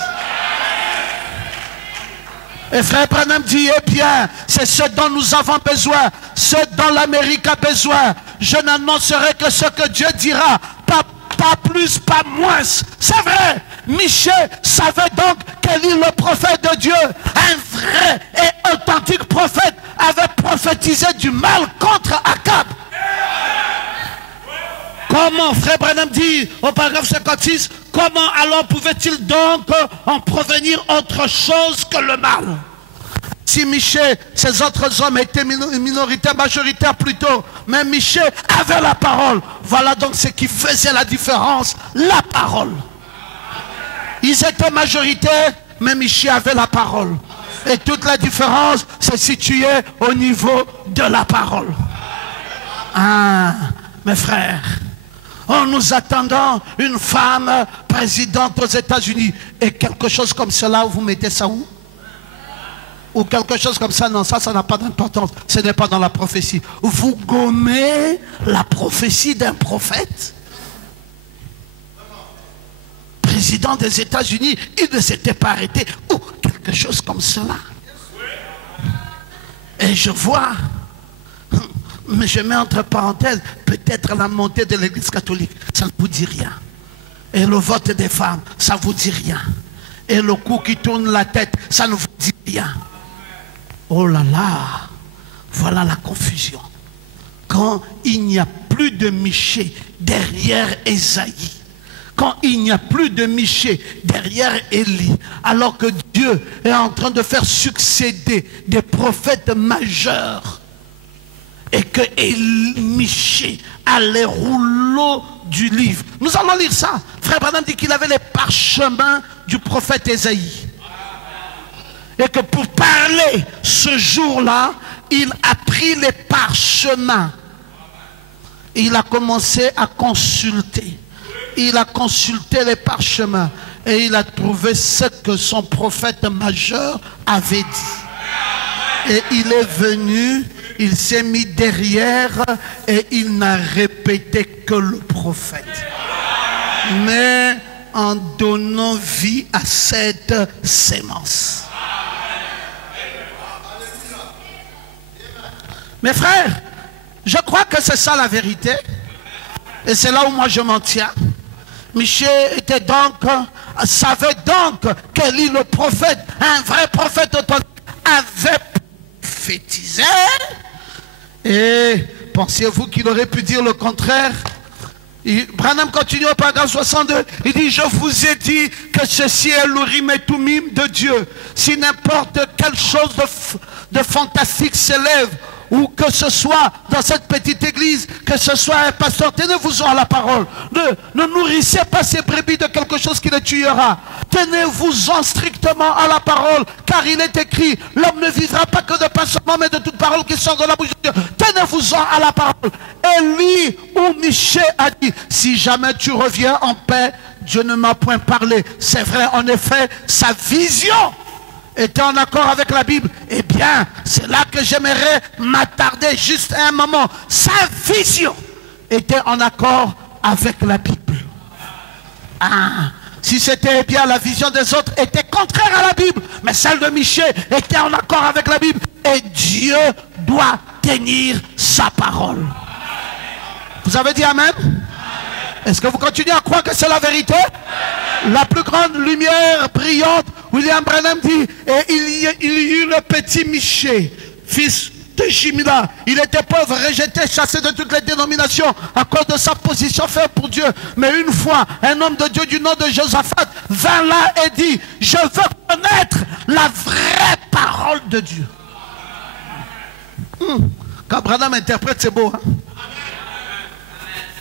Et Frère Branham dit, eh bien, c'est ce dont nous avons besoin. Ce dont l'Amérique a besoin. Je n'annoncerai que ce que Dieu dira. Pas plus, pas moins. C'est vrai. Michée savait donc qu'Élie, le prophète de Dieu, un vrai et authentique prophète, avait prophétisé du mal contre Akab. Comment, Frère Branham dit au paragraphe 56, comment alors pouvait-il donc en provenir autre chose que le mal? Si Michée, ces autres hommes étaient minoritaires, majoritaires plutôt, mais Michée avait la parole. Voilà donc ce qui faisait la différence, la parole. Ils étaient majoritaires, mais Michée avait la parole. Et toute la différence se situait au niveau de la parole. Mes frères, en nous attendant une femme présidente aux États-Unis, et quelque chose comme cela, vous mettez ça où? Ou quelque chose comme ça, non, ça n'a pas d'importance. Ce n'est pas dans la prophétie. Vous gommez la prophétie d'un prophète. Président des États-Unis, il ne s'était pas arrêté. Ou quelque chose comme cela. Et je vois, mais je mets entre parenthèses, peut-être la montée de l'Église catholique, ça ne vous dit rien. Et le vote des femmes, ça ne vous dit rien. Et le coup qui tourne la tête, ça ne vous dit rien. Oh là là, voilà la confusion. Quand il n'y a plus de Michée derrière Ésaïe, quand il n'y a plus de Michée derrière Élie, alors que Dieu est en train de faire succéder des prophètes majeurs, et que Michée a les rouleaux du livre. Nous allons lire ça. Frère Branham dit qu'il avait les parchemins du prophète Ésaïe. Et que pour parler ce jour-là, il a pris les parchemins. Et il a commencé à consulter. il a consulté les parchemins et il a trouvé ce que son prophète majeur avait dit. Et il est venu, il s'est mis derrière et il n'a répété que le prophète. Mais en donnant vie à cette sémence. Mes frères, je crois que c'est ça la vérité. Et c'est là où moi je m'en tiens. Michée était donc, savait donc qu'Élie le prophète, un vrai prophète authentique, avait prophétisé. Et pensiez-vous qu'il aurait pu dire le contraire? Branham continue au paragraphe 62, il dit: je vous ai dit que ceci est l'Urim et Thummim de Dieu. Si n'importe quelle chose de fantastique s'élève, ou que ce soit dans cette petite église, que ce soit un pasteur, tenez-vous-en à la parole. Ne nourrissez pas ces brebis de quelque chose qui les tuera. Tenez-vous-en strictement à la parole, car il est écrit: l'homme ne vivra pas que de pain seulement, mais de toute parole qui sort de la bouche de Dieu. Tenez-vous-en à la parole. Élie ou Michée a dit: si jamais tu reviens en paix, Dieu ne m'a point parlé. C'est vrai, en effet, sa vision était en accord avec la Bible. Eh bien, c'est là que j'aimerais m'attarder juste un moment. Sa vision était en accord avec la Bible. Ah, si c'était bien, la vision des autres était contraire à la Bible, mais celle de Michée était en accord avec la Bible. Et Dieu doit tenir sa parole. Vous avez dit Amen? Est-ce que vous continuez à croire que c'est la vérité? La plus grande lumière brillante, William Branham dit, et il y eut le petit Michée, fils de Jimila. Il était pauvre, rejeté, chassé de toutes les dénominations à cause de sa position faible pour Dieu. Mais une fois, un homme de Dieu du nom de Josaphat vint là et dit: je veux connaître la vraie parole de Dieu. Quand Branham interprète, c'est beau, hein?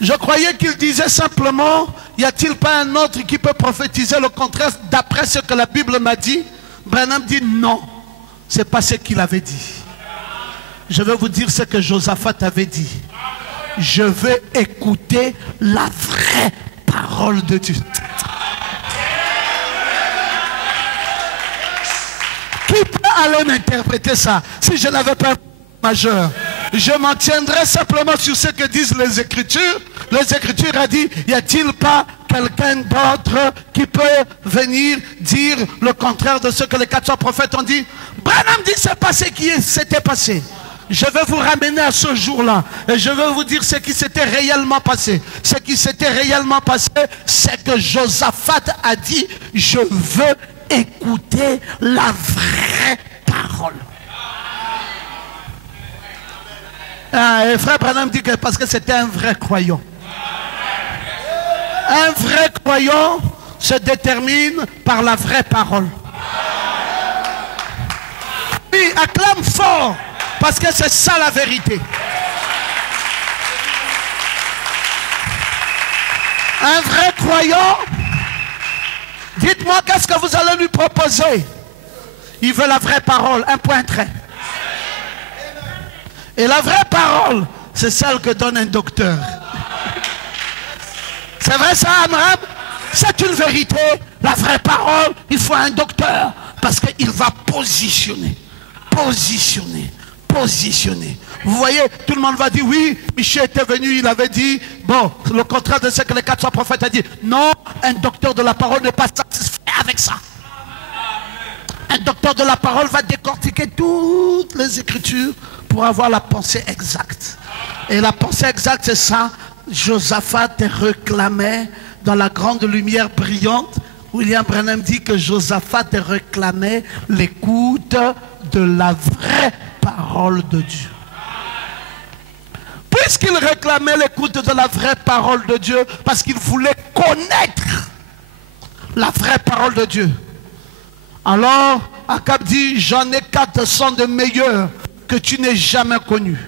Je croyais qu'il disait simplement: y a-t-il pas un autre qui peut prophétiser le contraire d'après ce que la Bible m'a dit? Branham dit non, c'est pas ce qu'il avait dit. Je vais vous dire ce que Josaphat avait dit. Je veux écouter la vraie parole de Dieu. Qui peut aller m'interpréter ça si je n'avais pas un majeur? Je m'en tiendrai simplement sur ce que disent les Écritures. Les Écritures a dit: y a-t-il pas quelqu'un d'autre qui peut venir dire le contraire de ce que les 400 prophètes ont dit? Branham dit: c'est pas ce qui s'était passé. Je vais vous ramener à ce jour-là et je vais vous dire ce qui s'était réellement passé. Ce qui s'était réellement passé, c'est que Josaphat a dit: je veux écouter la vraie parole. Et frère Branham dit que parce que c'était un vrai croyant. Un vrai croyant se détermine par la vraie parole. Oui, acclame fort, parce que c'est ça la vérité. Un vrai croyant, dites-moi qu'est-ce que vous allez lui proposer. Il veut la vraie parole, un point trait. Et la vraie parole, c'est celle que donne un docteur. C'est vrai ça, Amram? C'est une vérité. La vraie parole, il faut un docteur. Parce qu'il va positionner. Vous voyez, tout le monde va dire: oui, Michée était venu, il avait dit, bon, le contraire de ce que les 400 prophètes ont dit. Non, un docteur de la parole n'est pas satisfait avec ça. Un docteur de la parole va décortiquer toutes les Écritures pour avoir la pensée exacte. Et la pensée exacte, c'est ça. Josaphat réclamait dans la grande lumière brillante. William Branham dit que Josaphat réclamait l'écoute de la vraie parole de Dieu. Puisqu'il réclamait l'écoute de la vraie parole de Dieu, parce qu'il voulait connaître la vraie parole de Dieu. Alors, Akab dit: j'en ai 400 de meilleurs que tu n'aies jamais connus.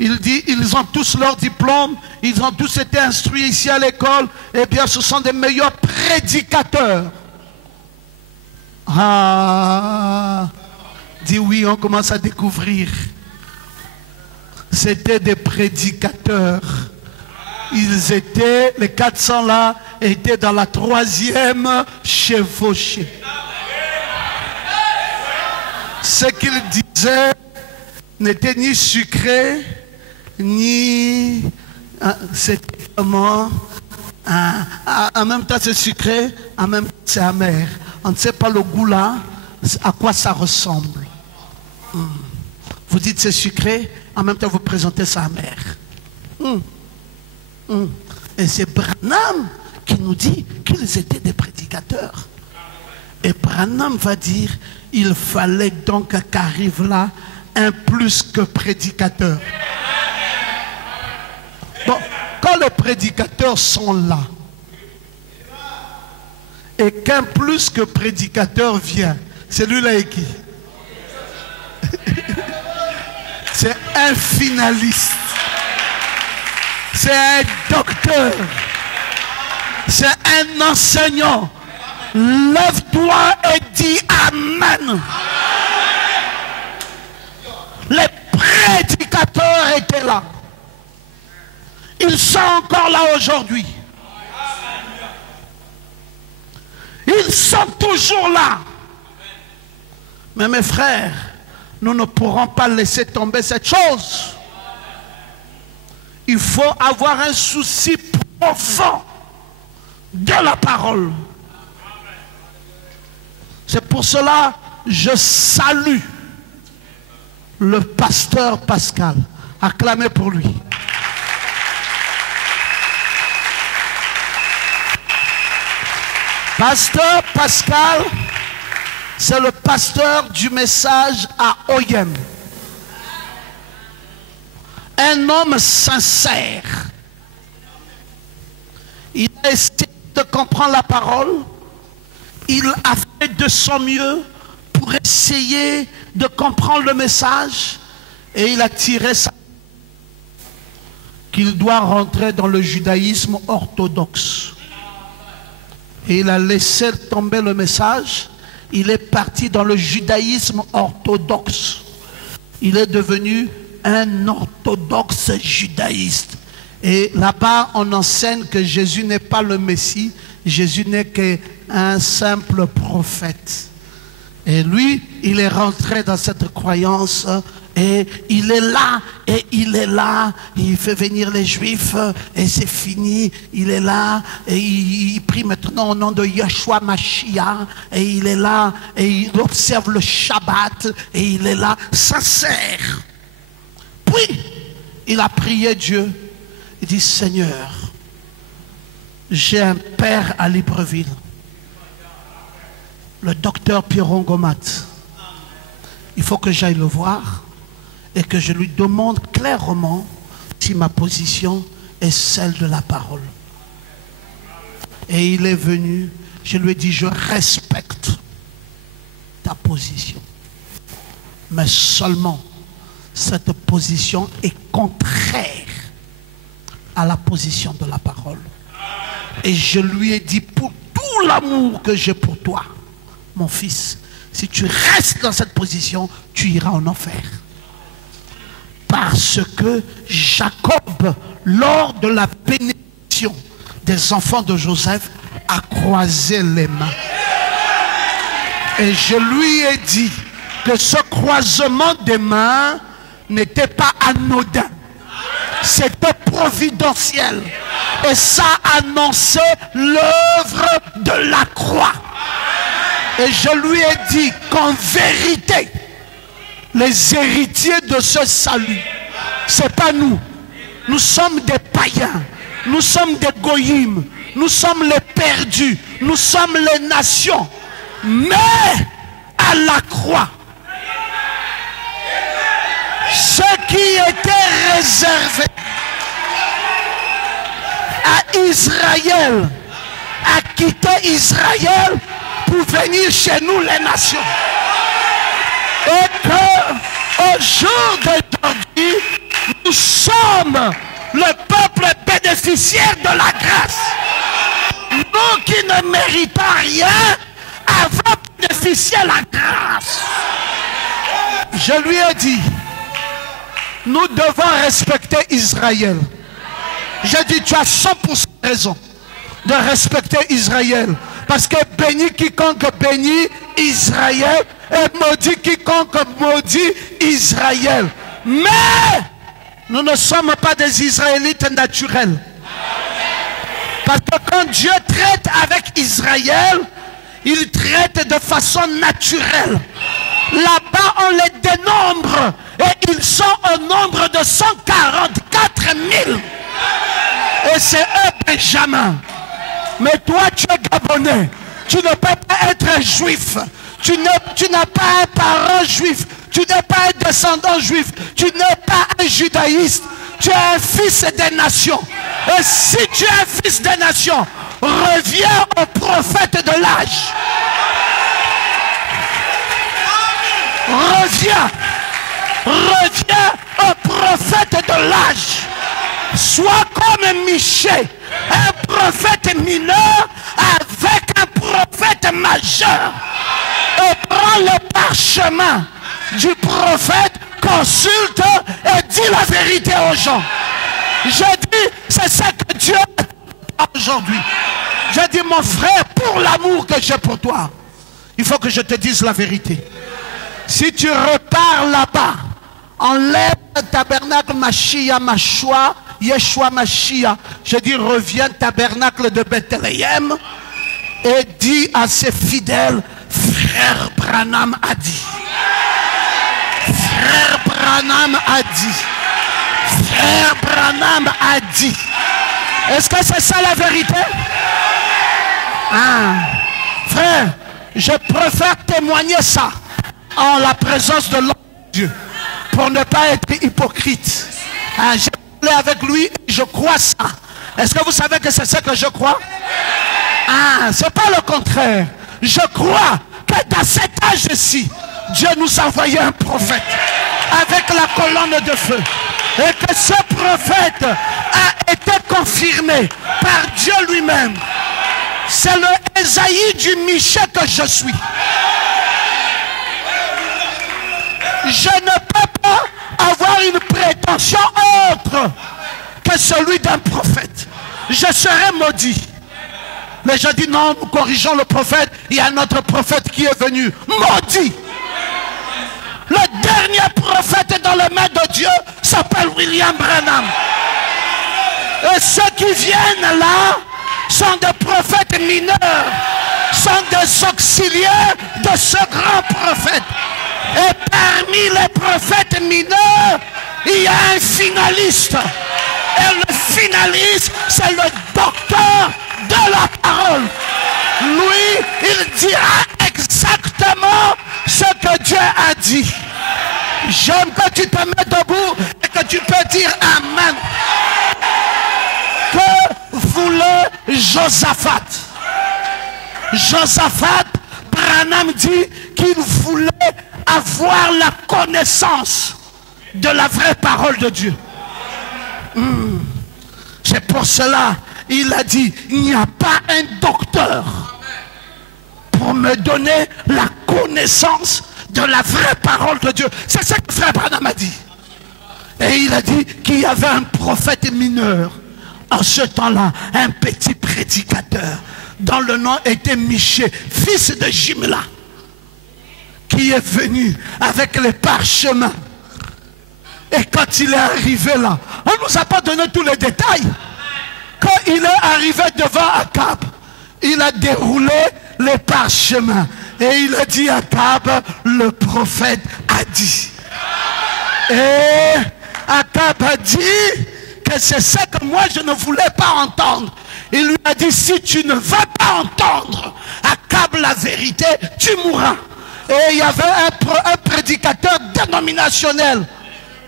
Il dit: ils ont tous leur diplôme, ils ont tous été instruits ici à l'école, et bien ce sont des meilleurs prédicateurs. Ah, dit oui, on commence à découvrir. C'était des prédicateurs. les 400 là, étaient dans la 3e chevauchée. Ce qu'ils disaient n'était ni sucré, ni... C'était comment? En même temps c'est sucré, en même temps c'est amer. On ne sait pas le goût là, à quoi ça ressemble. Vous dites c'est sucré, en même temps vous présentez ça amer. Et c'est Branham qui nous dit qu'ils étaient des prédicateurs. Et Branham va dire, il fallait donc qu'arrive là un plus que prédicateur. Bon, quand les prédicateurs sont là, et qu'un plus que prédicateur vient, celui-là est qui? C'est un finaliste. C'est un docteur. C'est un enseignant. Lève-toi et dis Amen. Les prédicateurs étaient là. Ils sont encore là aujourd'hui. Ils sont toujours là. Mais mes frères, nous ne pourrons pas laisser tomber cette chose. Il faut avoir un souci profond de la parole. C'est pour cela que je salue le pasteur Pascal. Acclamez pour lui. Pasteur Pascal, c'est le pasteur du message à Oyem. Un homme sincère. Il a essayé de comprendre la parole. Il a fait de son mieux pour essayer de comprendre le message. Et il a tiré sa... qu'il doit rentrer dans le judaïsme orthodoxe. Et il a laissé tomber le message. Il est parti dans le judaïsme orthodoxe. Il est devenu un orthodoxe judaïste. Et là-bas, on enseigne que Jésus n'est pas le Messie. Jésus n'est qu'un simple prophète. Et lui, il est rentré dans cette croyance. Et il est là, et il est là, il fait venir les Juifs, et c'est fini, il est là, et il prie maintenant au nom de Yeshua Mashiach, et il est là, et il observe le Shabbat, et il est là, sincère. Puis, il a prié Dieu, il dit, Seigneur, j'ai un père à Libreville, le docteur Pierron Gomat, il faut que j'aille le voir, et que je lui demande clairement si ma position est celle de la parole. Et il est venu, je lui ai dit, je respecte ta position. Mais seulement, cette position est contraire à la position de la parole. Et je lui ai dit, pour tout l'amour que j'ai pour toi, mon fils, si tu restes dans cette position, tu iras en enfer. Parce que Jacob, lors de la bénédiction des enfants de Joseph, a croisé les mains. Et je lui ai dit que ce croisement des mains n'était pas anodin. C'était providentiel. Et ça annonçait l'œuvre de la croix. Et je lui ai dit qu'en vérité, les héritiers de ce salut, ce n'est pas nous. Nous sommes des païens. Nous sommes des goyim. Nous sommes les perdus. Nous sommes les nations. Mais à la croix, ce qui était réservé à Israël a quitté Israël pour venir chez nous les nations. Et qu'au jour d'aujourd'hui, nous sommes le peuple bénéficiaire de la grâce. Nous qui ne méritons rien, avons bénéficié de la grâce. Je lui ai dit, nous devons respecter Israël. J'ai dit, tu as 100% raison de respecter Israël. Parce que béni quiconque bénit Israël et maudit quiconque maudit Israël. Mais nous ne sommes pas des Israélites naturels. Parce que quand Dieu traite avec Israël, il traite de façon naturelle. Là-bas, on les dénombre et ils sont au nombre de 144 000. Et c'est eux, Benjamin. Mais toi, tu es Gabonais. Tu ne peux pas être juif. Tu n'as pas un parent juif. Tu n'es pas un descendant juif. Tu n'es pas un judaïste. Tu es un fils des nations. Et si tu es un fils des nations, reviens au prophète de l'âge. Reviens au prophète de l'âge. Sois comme Michée, un prophète mineur avec un prophète majeur. Et prends le parchemin du prophète, consulte et dis la vérité aux gens. Je dis, c'est ça que Dieu a aujourd'hui. Je dis, mon frère, pour l'amour que j'ai pour toi, il faut que je te dise la vérité. Si tu repars là-bas, enlève le tabernacle Mashiach, Mashua, Yeshua Mashiach. Je dis, reviens tabernacle de Bethléem et dis à ses fidèles, frère Branham a dit. Frère Branham a dit. Frère Branham a dit. Est-ce que c'est ça la vérité? Frère, je préfère témoigner ça en la présence de l'homme de Dieu pour ne pas être hypocrite. J'ai parlé avec lui et je crois ça. Est-ce que vous savez que c'est ce que je crois? C'est pas le contraire. Je crois que dans cet âge-ci, Dieu nous a envoyé un prophète avec la colonne de feu. Et que ce prophète a été confirmé par Dieu lui-même. C'est le Ésaïe du Michée que je suis. Je ne peux pas avoir une prétention autre que celui d'un prophète. Je serai maudit. Mais je dis non, nous corrigeons le prophète. Il y a un autre prophète qui est venu. Maudit. Le dernier prophète dans les mains de Dieu s'appelle William Branham. Et ceux qui viennent là sont des prophètes mineurs, sont des auxiliaires de ce grand prophète. Et parmi les prophètes mineurs, il y a un finaliste. Et le finaliste, c'est le docteur de la parole. Lui, il dira exactement ce que Dieu a dit. J'aime que tu te mets debout et que tu peux dire Amen. Que voulait Josaphat? Josaphat, Branham dit qu'il voulait avoir la connaissance de la vraie parole de Dieu. C'est pour cela il a dit, il n'y a pas un docteur pour me donner la connaissance de la vraie parole de Dieu. C'est ce que frère Branham a dit. Et il a dit qu'il y avait un prophète mineur en ce temps-là, un petit prédicateur dont le nom était Michée, fils de Jimla, qui est venu avec les parchemins. Et quand il est arrivé là, on ne nous a pas donné tous les détails. Quand il est arrivé devant Akab, il a déroulé les parchemins. Et il a dit à Akab, le prophète a dit. Et Akab a dit que c'est ça que moi je ne voulais pas entendre. Il lui a dit, si tu ne vas pas entendre Akab la vérité, tu mourras. Et il y avait un prédicateur dénominationnel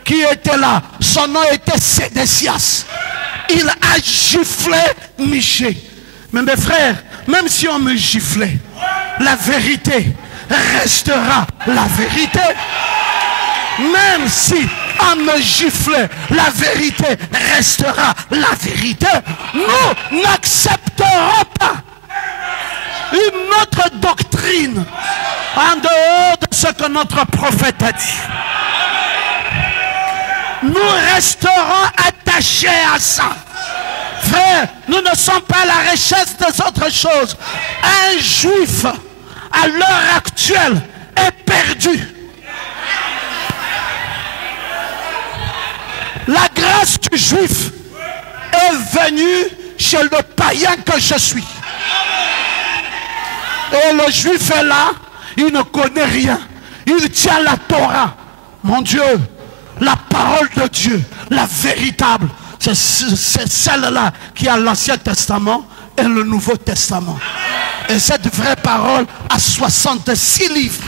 qui était là. Son nom était Sédécias. Il a giflé Michée. Mais mes frères, même si on me giflait, la vérité restera la vérité. Même si on me giflait, la vérité restera la vérité. Nous n'accepterons pas une autre doctrine en dehors de ce que notre prophète a dit. Nous resterons attachés à ça. frère, nous ne sommes pas à la recherche des autres choses. Un juif, à l'heure actuelle, est perdu. La grâce du juif est venue chez le païen que je suis. Et le juif est là, il ne connaît rien. Il tient la Torah. Mon Dieu, la parole de Dieu, la véritable, c'est celle-là qui a l'Ancien Testament et le Nouveau Testament. Et cette vraie parole a 66 livres.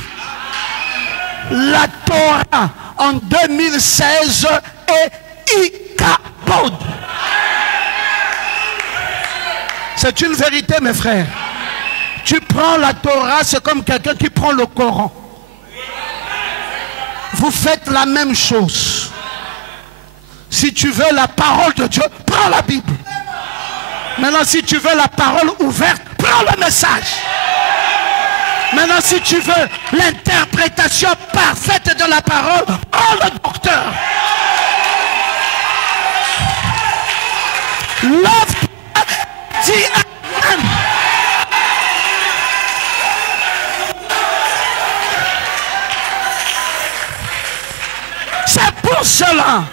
La Torah en 2016 est Ikabod. C'est une vérité, mes frères. Tu prends la Torah, c'est comme quelqu'un qui prend le Coran. Vous faites la même chose. Si tu veux la parole de Dieu, prends la Bible. Maintenant, si tu veux la parole ouverte, prends le message. Maintenant, si tu veux l'interprétation parfaite de la parole, prends le docteur. Lève-toi, dis Amen. C'est pour cela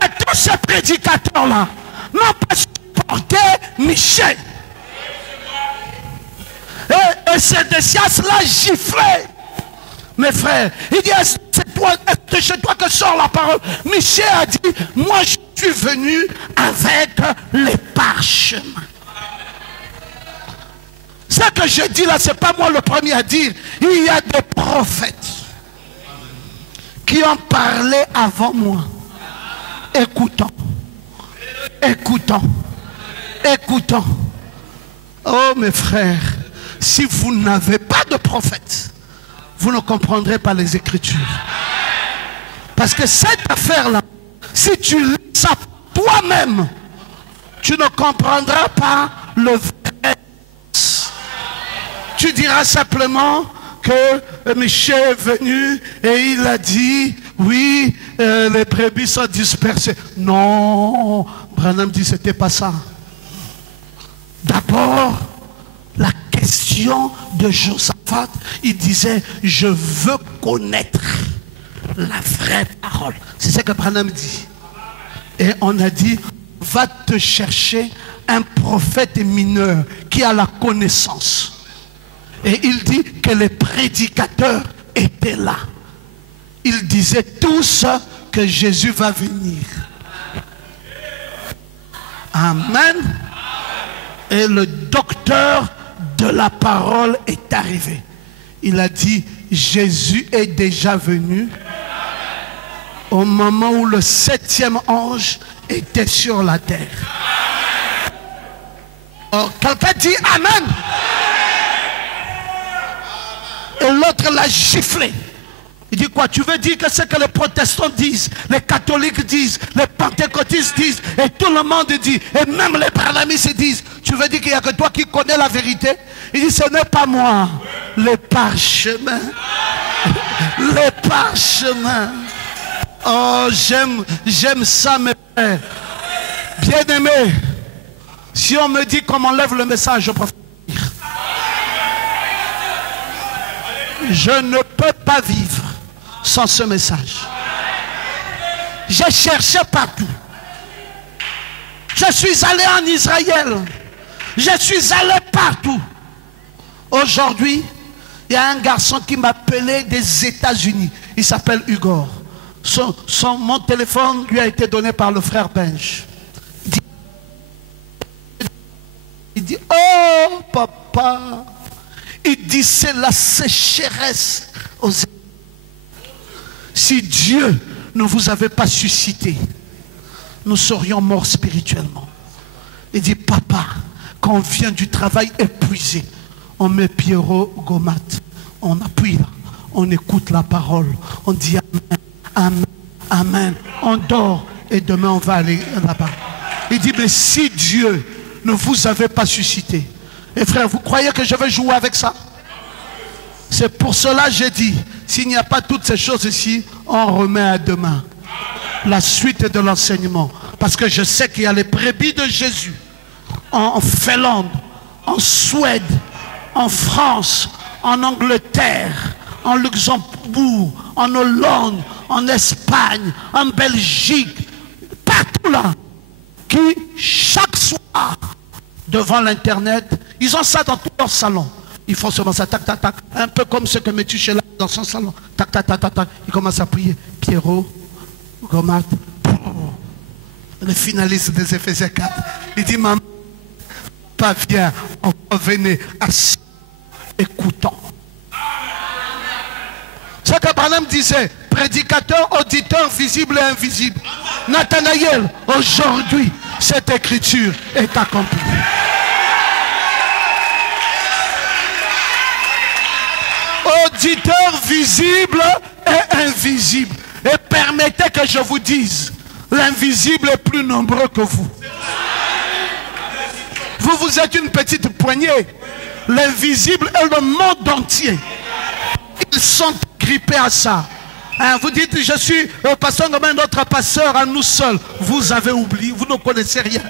que tous ces prédicateurs-là n'ont pas supporté Michel. Et c'est de cela giflé. Mes frères, il dit, c'est chez toi que sort la parole. Michel a dit, moi je suis venu avec les parchemins. Ce que je dis là, c'est pas moi le premier à dire. Il y a des prophètes qui ont parlé avant moi. Écoutons, écoutons, écoutons. Oh mes frères, si vous n'avez pas de prophète, vous ne comprendrez pas les Écritures. Parce que cette affaire-là, si tu lis ça toi-même, tu ne comprendras pas le vrai. Tu diras simplement que Michel est venu et il a dit, oui, les brebis sont dispersées. Non, Branham dit, c'était pas ça. D'abord, la question de Josaphat, il disait, je veux connaître la vraie parole. C'est ce que Branham dit. Et on a dit, va te chercher un prophète mineur qui a la connaissance. Et il dit que les prédicateurs étaient là. Ils disaient tous que Jésus va venir. Amen. Et le docteur de la parole est arrivé. Il a dit, Jésus est déjà venu au moment où le 7e ange était sur la terre. Oh, quelqu'un dit Amen. Et l'autre l'a giflé. Il dit quoi? Tu veux dire que ce que les protestants disent, les catholiques disent, les pentecôtistes disent, et tout le monde dit, et même les branhamistes disent, tu veux dire qu'il n'y a que toi qui connais la vérité? Il dit, ce n'est pas moi, les parchemins. Les parchemins. Oh, j'aime ça, mes frères. Bien-aimés, si on me dit qu'on m'enlève le message, je préfère dire. Je ne peux pas vivre sans ce message. J'ai cherché partout. Je suis allé en Israël. Je suis allé partout. Aujourd'hui, il y a un garçon qui m'appelait des États-Unis. Il s'appelle Hugo. Mon téléphone lui a été donné par le frère Benj. Il dit, oh papa. Il dit, c'est la sécheresse aux États-Unis. Si Dieu ne vous avait pas suscité, nous serions morts spirituellement. Il dit, papa, quand on vient du travail épuisé, on met Pierrot Gomat, on appuie là, on écoute la parole, on dit Amen, Amen, Amen, on dort et demain on va aller là-bas. Il dit, mais si Dieu ne vous avait pas suscité, et frère, vous croyez que je vais jouer avec ça? C'est pour cela que j'ai dit, s'il n'y a pas toutes ces choses ici, on remet à demain la suite de l'enseignement. Parce que je sais qu'il y a les brebis de Jésus en Finlande, en Suède, en France, en Angleterre, en Luxembourg, en Hollande, en Espagne, en Belgique, partout là, qui chaque soir, devant l'internet, ils ont ça dans tout leur salon. Ils font seulement ça, tac, tac, tac, un peu comme ce que Métuche là dans son salon, tac, tac, tac, tac, tac. Ils commencent à prier. Pierrot, Gomat, le finaliste des Éphésiens 4. Il dit, maman, pas bien, on revenait assis, écoutant. Ce que Branham disait, prédicateur, auditeur, visible et invisible. Nathanaël, aujourd'hui, cette écriture est accomplie. Auditeur visible et invisible. Et permettez que je vous dise, l'invisible est plus nombreux que vous. Vous êtes une petite poignée. L'invisible est le monde entier. Ils sont grippés à ça. Hein, vous dites, je suis pasteur comme un autre pasteur à nous seuls. Vous avez oublié, vous ne connaissez rien.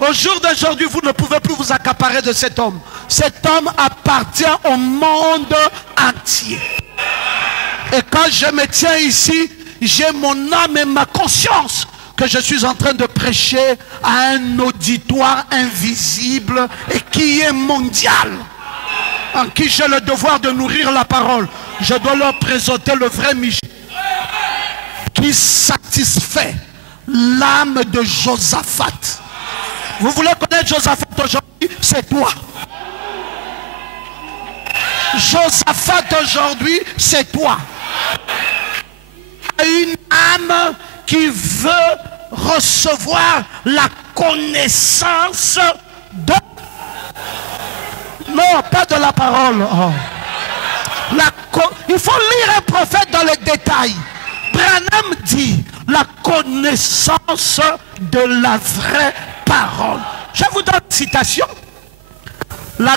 Au jour d'aujourd'hui, vous ne pouvez plus vous accaparer de cet homme. Cet homme appartient au monde entier. Et quand je me tiens ici, j'ai mon âme et ma conscience que je suis en train de prêcher à un auditoire invisible et qui est mondial. En qui j'ai le devoir de nourrir la parole. Je dois leur présenter le vrai Michel qui satisfait l'âme de Josaphat. Vous voulez connaître Josaphat aujourd'hui? C'est toi. Josaphat aujourd'hui, c'est toi. Une âme qui veut recevoir la connaissance de... Non, pas de la parole. Oh. Il faut lire un prophète dans les détails. Branham dit la connaissance de la vraie parole. Je vous donne une citation. La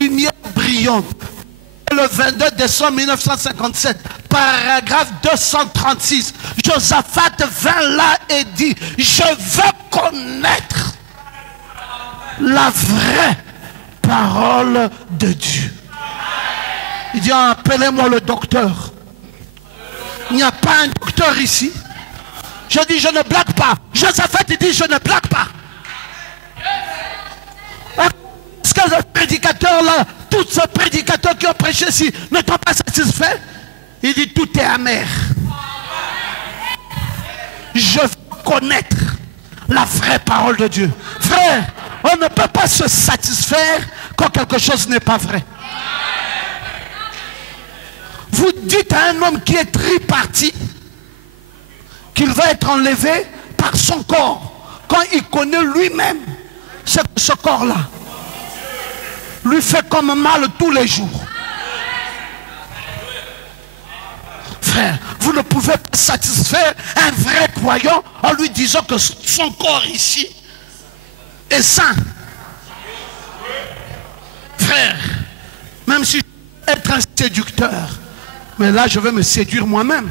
lumière brillante. Le 22 décembre 1957, paragraphe 236. Josaphat vint là et dit, je veux connaître la vraie parole de Dieu. Il dit, appelez-moi le docteur. Il n'y a pas un docteur ici. Je dis, je ne blague pas. Josaphat dit, je ne blague pas. Est-ce que le prédicateur là, tous ces prédicateurs qui ont prêché ici ne t'ont pas satisfait? Il dit, tout est amer. Je veux connaître la vraie parole de Dieu. Frère, on ne peut pas se satisfaire quand quelque chose n'est pas vrai. Vous dites à un homme qui est tripartite qu'il va être enlevé par son corps quand il connaît lui-même ce corps-là lui fait comme mal tous les jours. Frère, vous ne pouvez pas satisfaire un vrai croyant en lui disant que son corps ici est sain. Frère, même si je veux être un séducteur, mais là je vais me séduire moi-même.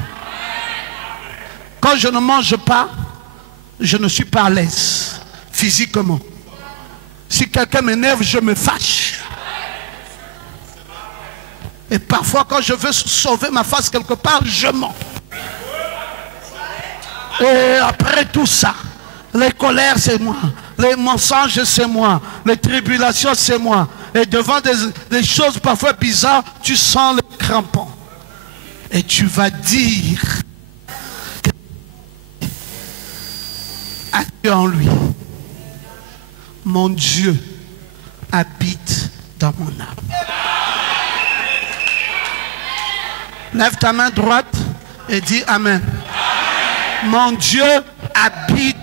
Quand je ne mange pas, je ne suis pas à l'aise physiquement. Si quelqu'un m'énerve, je me fâche. Et parfois, quand je veux sauver ma face quelque part, je mens. Et après tout ça, les colères, c'est moi. Les mensonges, c'est moi. Les tribulations, c'est moi. Et devant des choses parfois bizarres, tu sens les crampons. Et tu vas dire à Dieu en lui, mon Dieu habite dans mon âme. Lève ta main droite et dis Amen. Mon Dieu habite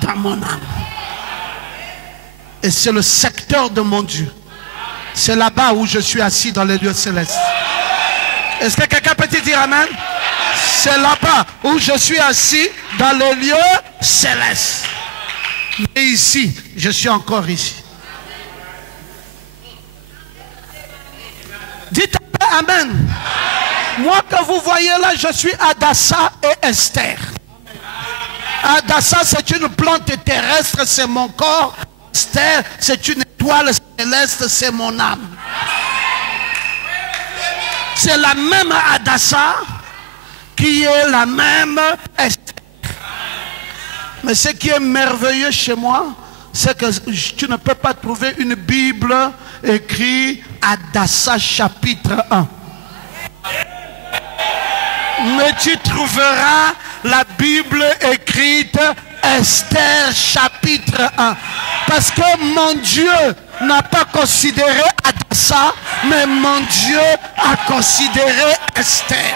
dans mon âme. Et c'est le secteur de mon Dieu. C'est là-bas où je suis assis dans les lieux célestes. Est-ce que quelqu'un peut te dire Amen? C'est là-bas où je suis assis dans les lieux célestes. Mais ici, je suis encore ici. Dites Amen. Moi que vous voyez là, je suis Adassa et Esther. Adassa, c'est une plante terrestre, c'est mon corps. Esther, c'est une étoile céleste, c'est mon âme. C'est la même Hadassah qui est la même Esther. Mais ce qui est merveilleux chez moi, c'est que tu ne peux pas trouver une Bible écrite Hadassah chapitre 1. Mais tu trouveras la Bible écrite Esther chapitre 1. Parce que mon Dieu n'a pas considéré Hadassah, mais mon Dieu a considéré Esther.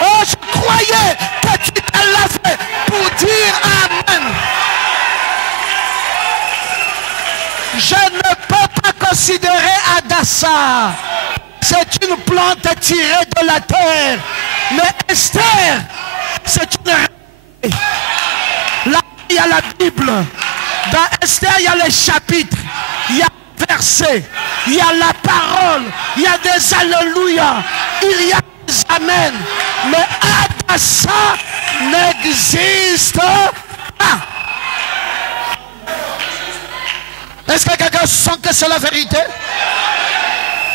Oh, je croyais que tu te levais pour dire Amen. Je ne peux pas considérer Hadassah. C'est une plante tirée de la terre. Mais Esther, c'est une réalité. Là, il y a la Bible. Dans Esther, il y a les chapitres. Il y a les versets. Il y a la parole. Il y a des alléluia. Il y a des amen. Mais Hadassah n'existe pas. Est-ce que quelqu'un sent que c'est la vérité?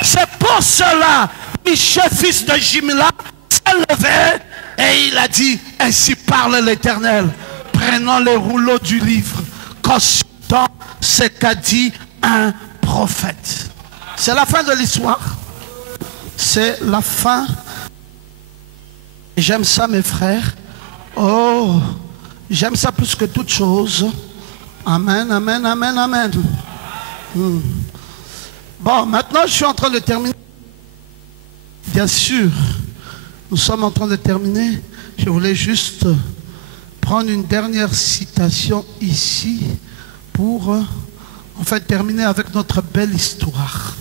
C'est pour cela, Michel, fils de Jimla, s'est levé et il a dit, ainsi parle l'Éternel. Prenons les rouleaux du livre, consultons ce qu'a dit un prophète. C'est la fin de l'histoire. C'est la fin. J'aime ça, mes frères. Oh, j'aime ça plus que toute chose. Amen, amen, amen, amen. Bon, maintenant je suis en train de terminer. Bien sûr, nous sommes en train de terminer. Je voulais juste prendre une dernière citation ici pour en fait terminer avec notre belle histoire.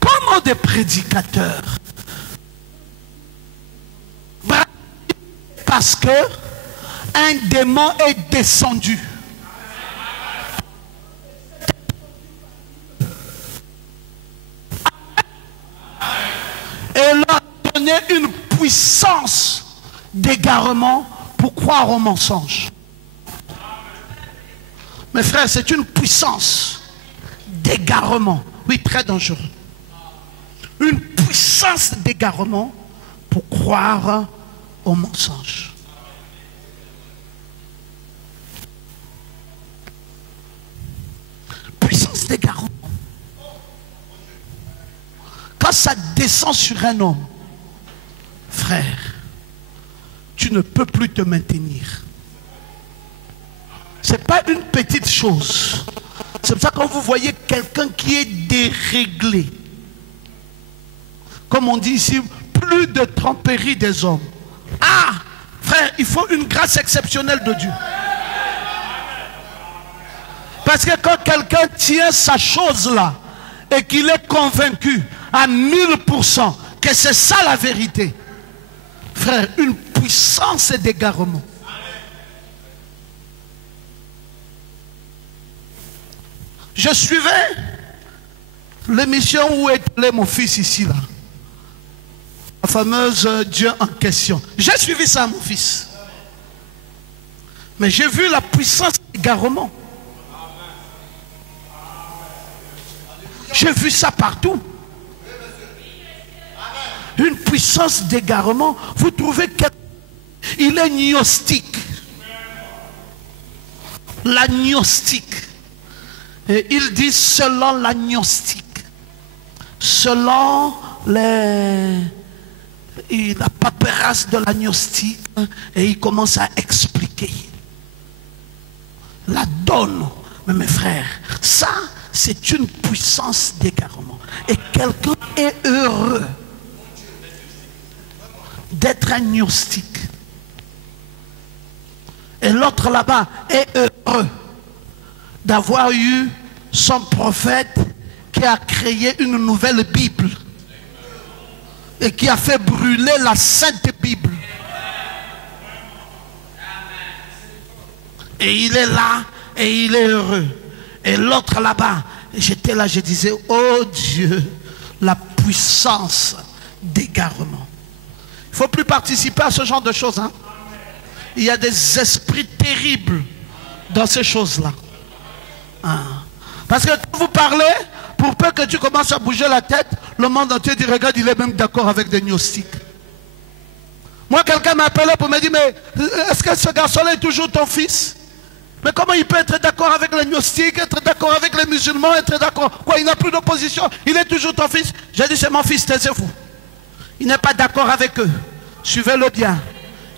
Comment des prédicateurs, parce que un démon est descendu. Et leur a donné une puissance d'égarement pour croire au mensonge. Mes frères, c'est une puissance d'égarement. Oui, très dangereux. Une puissance d'égarement pour croire au mensonge. Puissance d'égarement. Quand ça descend sur un homme, frère, tu ne peux plus te maintenir. Ce n'est pas une petite chose. C'est pour ça que quand vous voyez quelqu'un qui est déréglé, comme on dit ici, plus de tromperie des hommes. Ah, frère, il faut une grâce exceptionnelle de Dieu. Parce que quand quelqu'un tient sa chose là et qu'il est convaincu à 1000% que c'est ça la vérité, frère, une puissance d'égarement. Je suivais l'émission où est allé mon fils ici là. La fameuse Dieu en question. J'ai suivi ça, mon fils. Mais j'ai vu la puissance d'égarement. J'ai vu ça partout. Une puissance d'égarement. Vous trouvez qu'il est gnostique. L'agnostique. Et il dit selon l'agnostique. Selon la paperasse de l'agnostique, et il commence à expliquer la donne. Mais mes frères, ça c'est une puissance d'égarement. Et quelqu'un est heureux d'être agnostique. Et l'autre là-bas est heureux d'avoir eu son prophète qui a créé une nouvelle Bible et qui a fait brûler la Sainte Bible. Et il est là et il est heureux. Et l'autre là-bas, j'étais là, je disais, oh Dieu, la puissance d'égarement. ne faut plus participer à ce genre de choses. Hein. Il y a des esprits terribles dans ces choses-là. Hein. Parce que quand vous parlez, pour peu que tu commences à bouger la tête, le monde entier dit, regarde, il est même d'accord avec des gnostiques. Moi, quelqu'un m'a appelé pour me dire, mais est-ce que ce garçon-là est toujours ton fils? Mais comment il peut être d'accord avec les gnostiques, être d'accord avec les musulmans, être d'accord? Quoi, il n'a plus d'opposition, il est toujours ton fils? J'ai dit, c'est mon fils, taisez-vous. Il n'est pas d'accord avec eux. Suivez-le bien.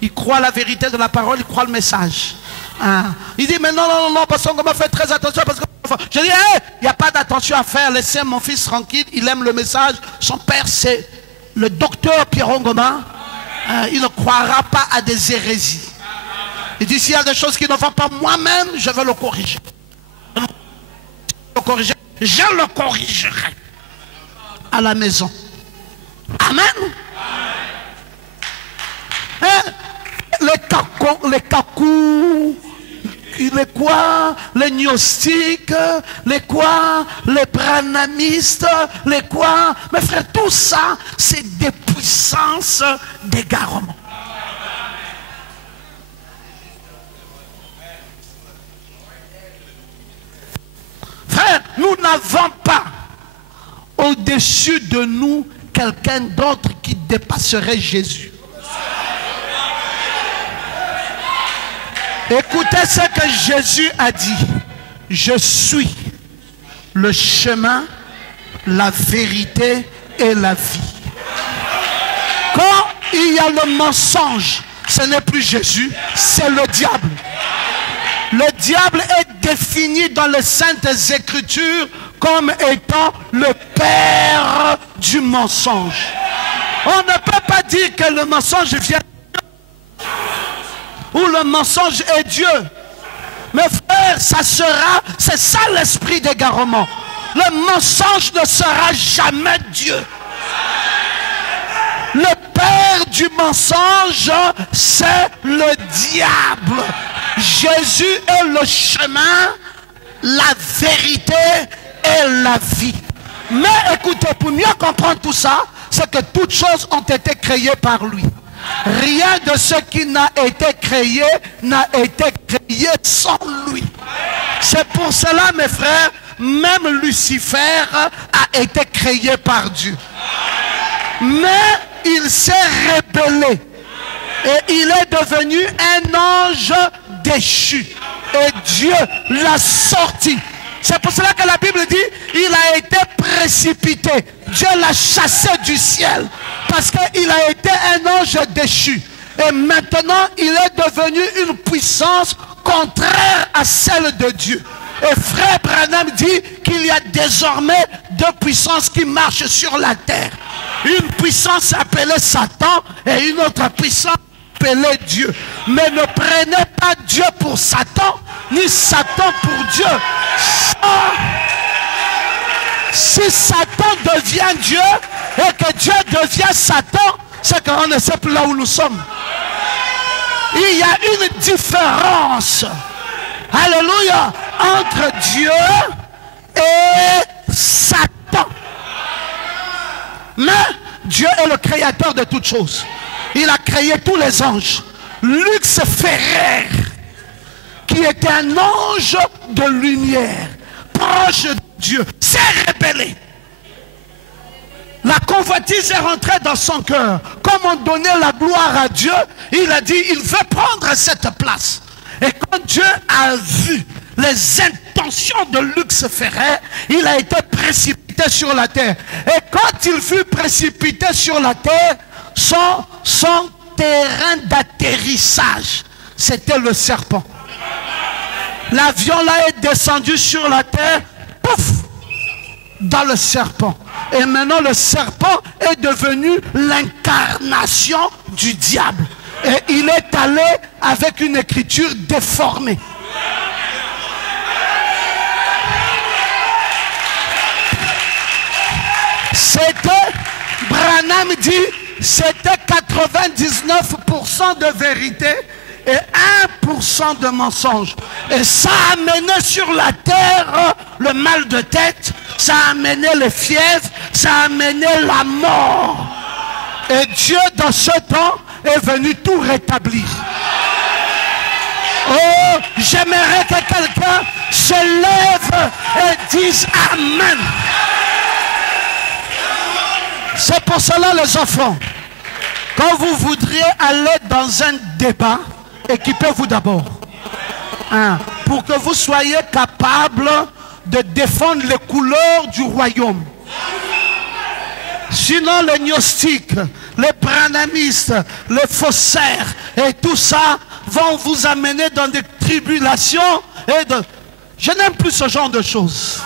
Il croit la vérité de la parole, il croit le message. Hein? Il dit, mais non, non, non, parce qu'on m'a fait très attention. Parce que... Je dis, hey, il n'y a pas d'attention à faire, laissez mon fils tranquille, il aime le message. Son père, c'est le docteur Pierron Goma. Il ne croira pas à des hérésies. Il dit, s'il y a des choses qui ne vont pas moi-même, je vais le corriger. Je le corrigerai à la maison. Amen. Hein? Les cacous, les quoi, les gnostiques, les quoi, les branamistes, les quoi. Mes frères, tout ça, c'est des puissances d'égarement. Frère, nous n'avons pas au-dessus de nous quelqu'un d'autre qui dépasserait Jésus. Écoutez ce que Jésus a dit. Je suis le chemin, la vérité et la vie. Quand il y a le mensonge, ce n'est plus Jésus, c'est le diable. Le diable est défini dans les Saintes Écritures comme étant le père du mensonge. On ne peut pas dire que le mensonge vient de Dieu ou le mensonge est Dieu. Mes frères, ça sera, c'est ça l'esprit d'égarement. Le mensonge ne sera jamais Dieu. Le père du mensonge, c'est le diable. Jésus est le chemin, la vérité et la vie. Mais écoutez, pour mieux comprendre tout ça, c'est que toutes choses ont été créées par lui. Rien de ce qui n'a été créé n'a été créé sans lui. C'est pour cela, mes frères, même Lucifer a été créé par Dieu. Mais il s'est rébellé. Et il est devenu un ange déchu. Et Dieu l'a sorti. C'est pour cela que la Bible dit, il a été précipité. Dieu l'a chassé du ciel. Parce qu'il a été un ange déchu. Et maintenant, il est devenu une puissance contraire à celle de Dieu. Et frère Branham dit qu'il y a désormais deux puissances qui marchent sur la terre. Une puissance appelée Satan et une autre puissance appelée Dieu. Mais ne prenez pas Dieu pour Satan, ni Satan pour Dieu. Si Satan devient Dieu et que Dieu devient Satan, c'est qu'on ne sait plus là où nous sommes. Il y a une différence, alléluia, entre Dieu et Satan. Mais Dieu est le créateur de toutes choses. Il a créé tous les anges. Lucifer, qui était un ange de lumière, proche de Dieu, s'est rébellé. La convoitise est rentrée dans son cœur. Comme on donnait la gloire à Dieu, il a dit, il veut prendre cette place. Et quand Dieu a vu les intentions de Lucifer, il a été précipité sur la terre. Et quand il fut précipité sur la terre, son terrain d'atterrissage, c'était le serpent. L'avion là est descendu sur la terre, pouf, dans le serpent. Et maintenant le serpent est devenu l'incarnation du diable. Et il est allé avec une écriture déformée. C'était, Branham dit, c'était 99% de vérité et 1% de mensonge. Et ça a amené sur la terre le mal de tête, ça a amené les fièvres, ça a amené la mort. Et Dieu, dans ce temps, est venu tout rétablir. Oh, j'aimerais que quelqu'un se lève et dise Amen. C'est pour cela, les enfants, quand vous voudriez aller dans un débat, équipez-vous d'abord. Pour que vous soyez capable de défendre les couleurs du royaume. Sinon, les gnostiques, les branhamistes, les faussaires et tout ça vont vous amener dans des tribulations. Je n'aime plus ce genre de choses.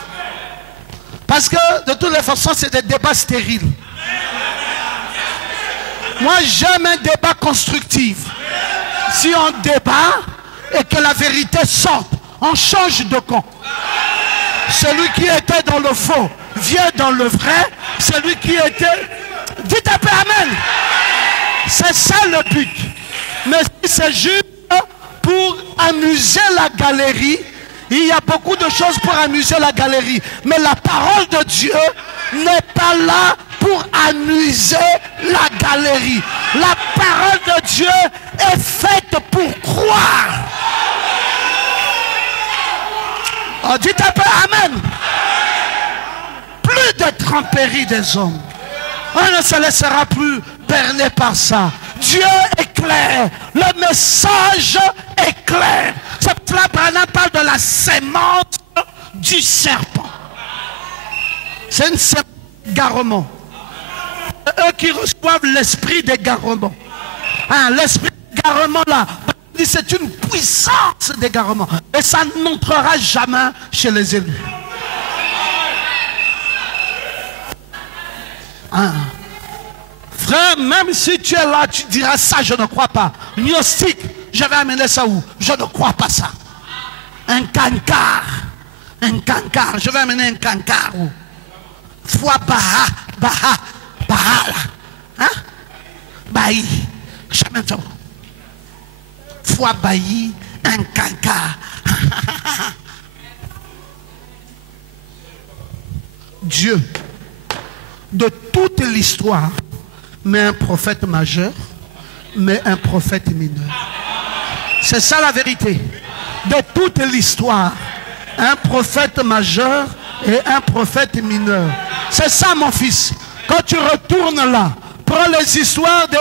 Parce que de toutes les façons, c'est des débats stériles. Moi, j'aime un débat constructif. Si on débat et que la vérité sorte, on change de camp. Celui qui était dans le faux vient dans le vrai. Celui qui était... Dites un peu Amen. C'est ça le but. Mais si c'est juste pour amuser la galerie, il y a beaucoup de choses pour amuser la galerie. Mais la parole de Dieu n'est pas là pour amuser la galerie. La parole de Dieu est faite pour croire. Oh, dites un peu Amen. Plus de tromperie des hommes. On ne se laissera plus berner par ça. Dieu est clair. Le message est clair. C'est pour cela Branham parle de la sémence du serpent. C'est une sémence d'égarement. Eux qui reçoivent l'esprit d'égarement. L'esprit d'égarement là, c'est une puissance d'égarement. Et ça n'entrera jamais chez les élus. Frère, même si tu es là, tu diras ça, je ne crois pas. Gnostique, je vais amener ça où? Je ne crois pas ça. Un cancard. Un cancard. Je vais amener un cancard où? Foi Baha là. Hein? Baï. Jamais ça. Foi Baï, un cancard. Dieu, de toute l'histoire, mais un prophète majeur, mais un prophète mineur. C'est ça la vérité. De toute l'histoire, un prophète majeur et un prophète mineur. C'est ça mon fils. Quand tu retournes là, prends les histoires de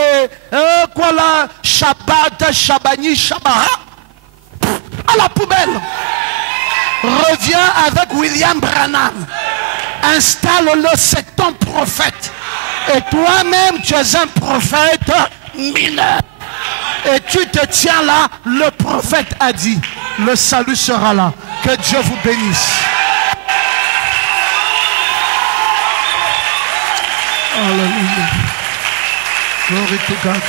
quoi là, Shabbat, Shabani, Shabbat, à la poubelle. Reviens avec William Branham. Installe-le, c'est ton prophète. Et toi-même, tu es un prophète mineur. Et tu te tiens là, le prophète a dit, le salut sera là. Que Dieu vous bénisse. Alléluia. Glory to God.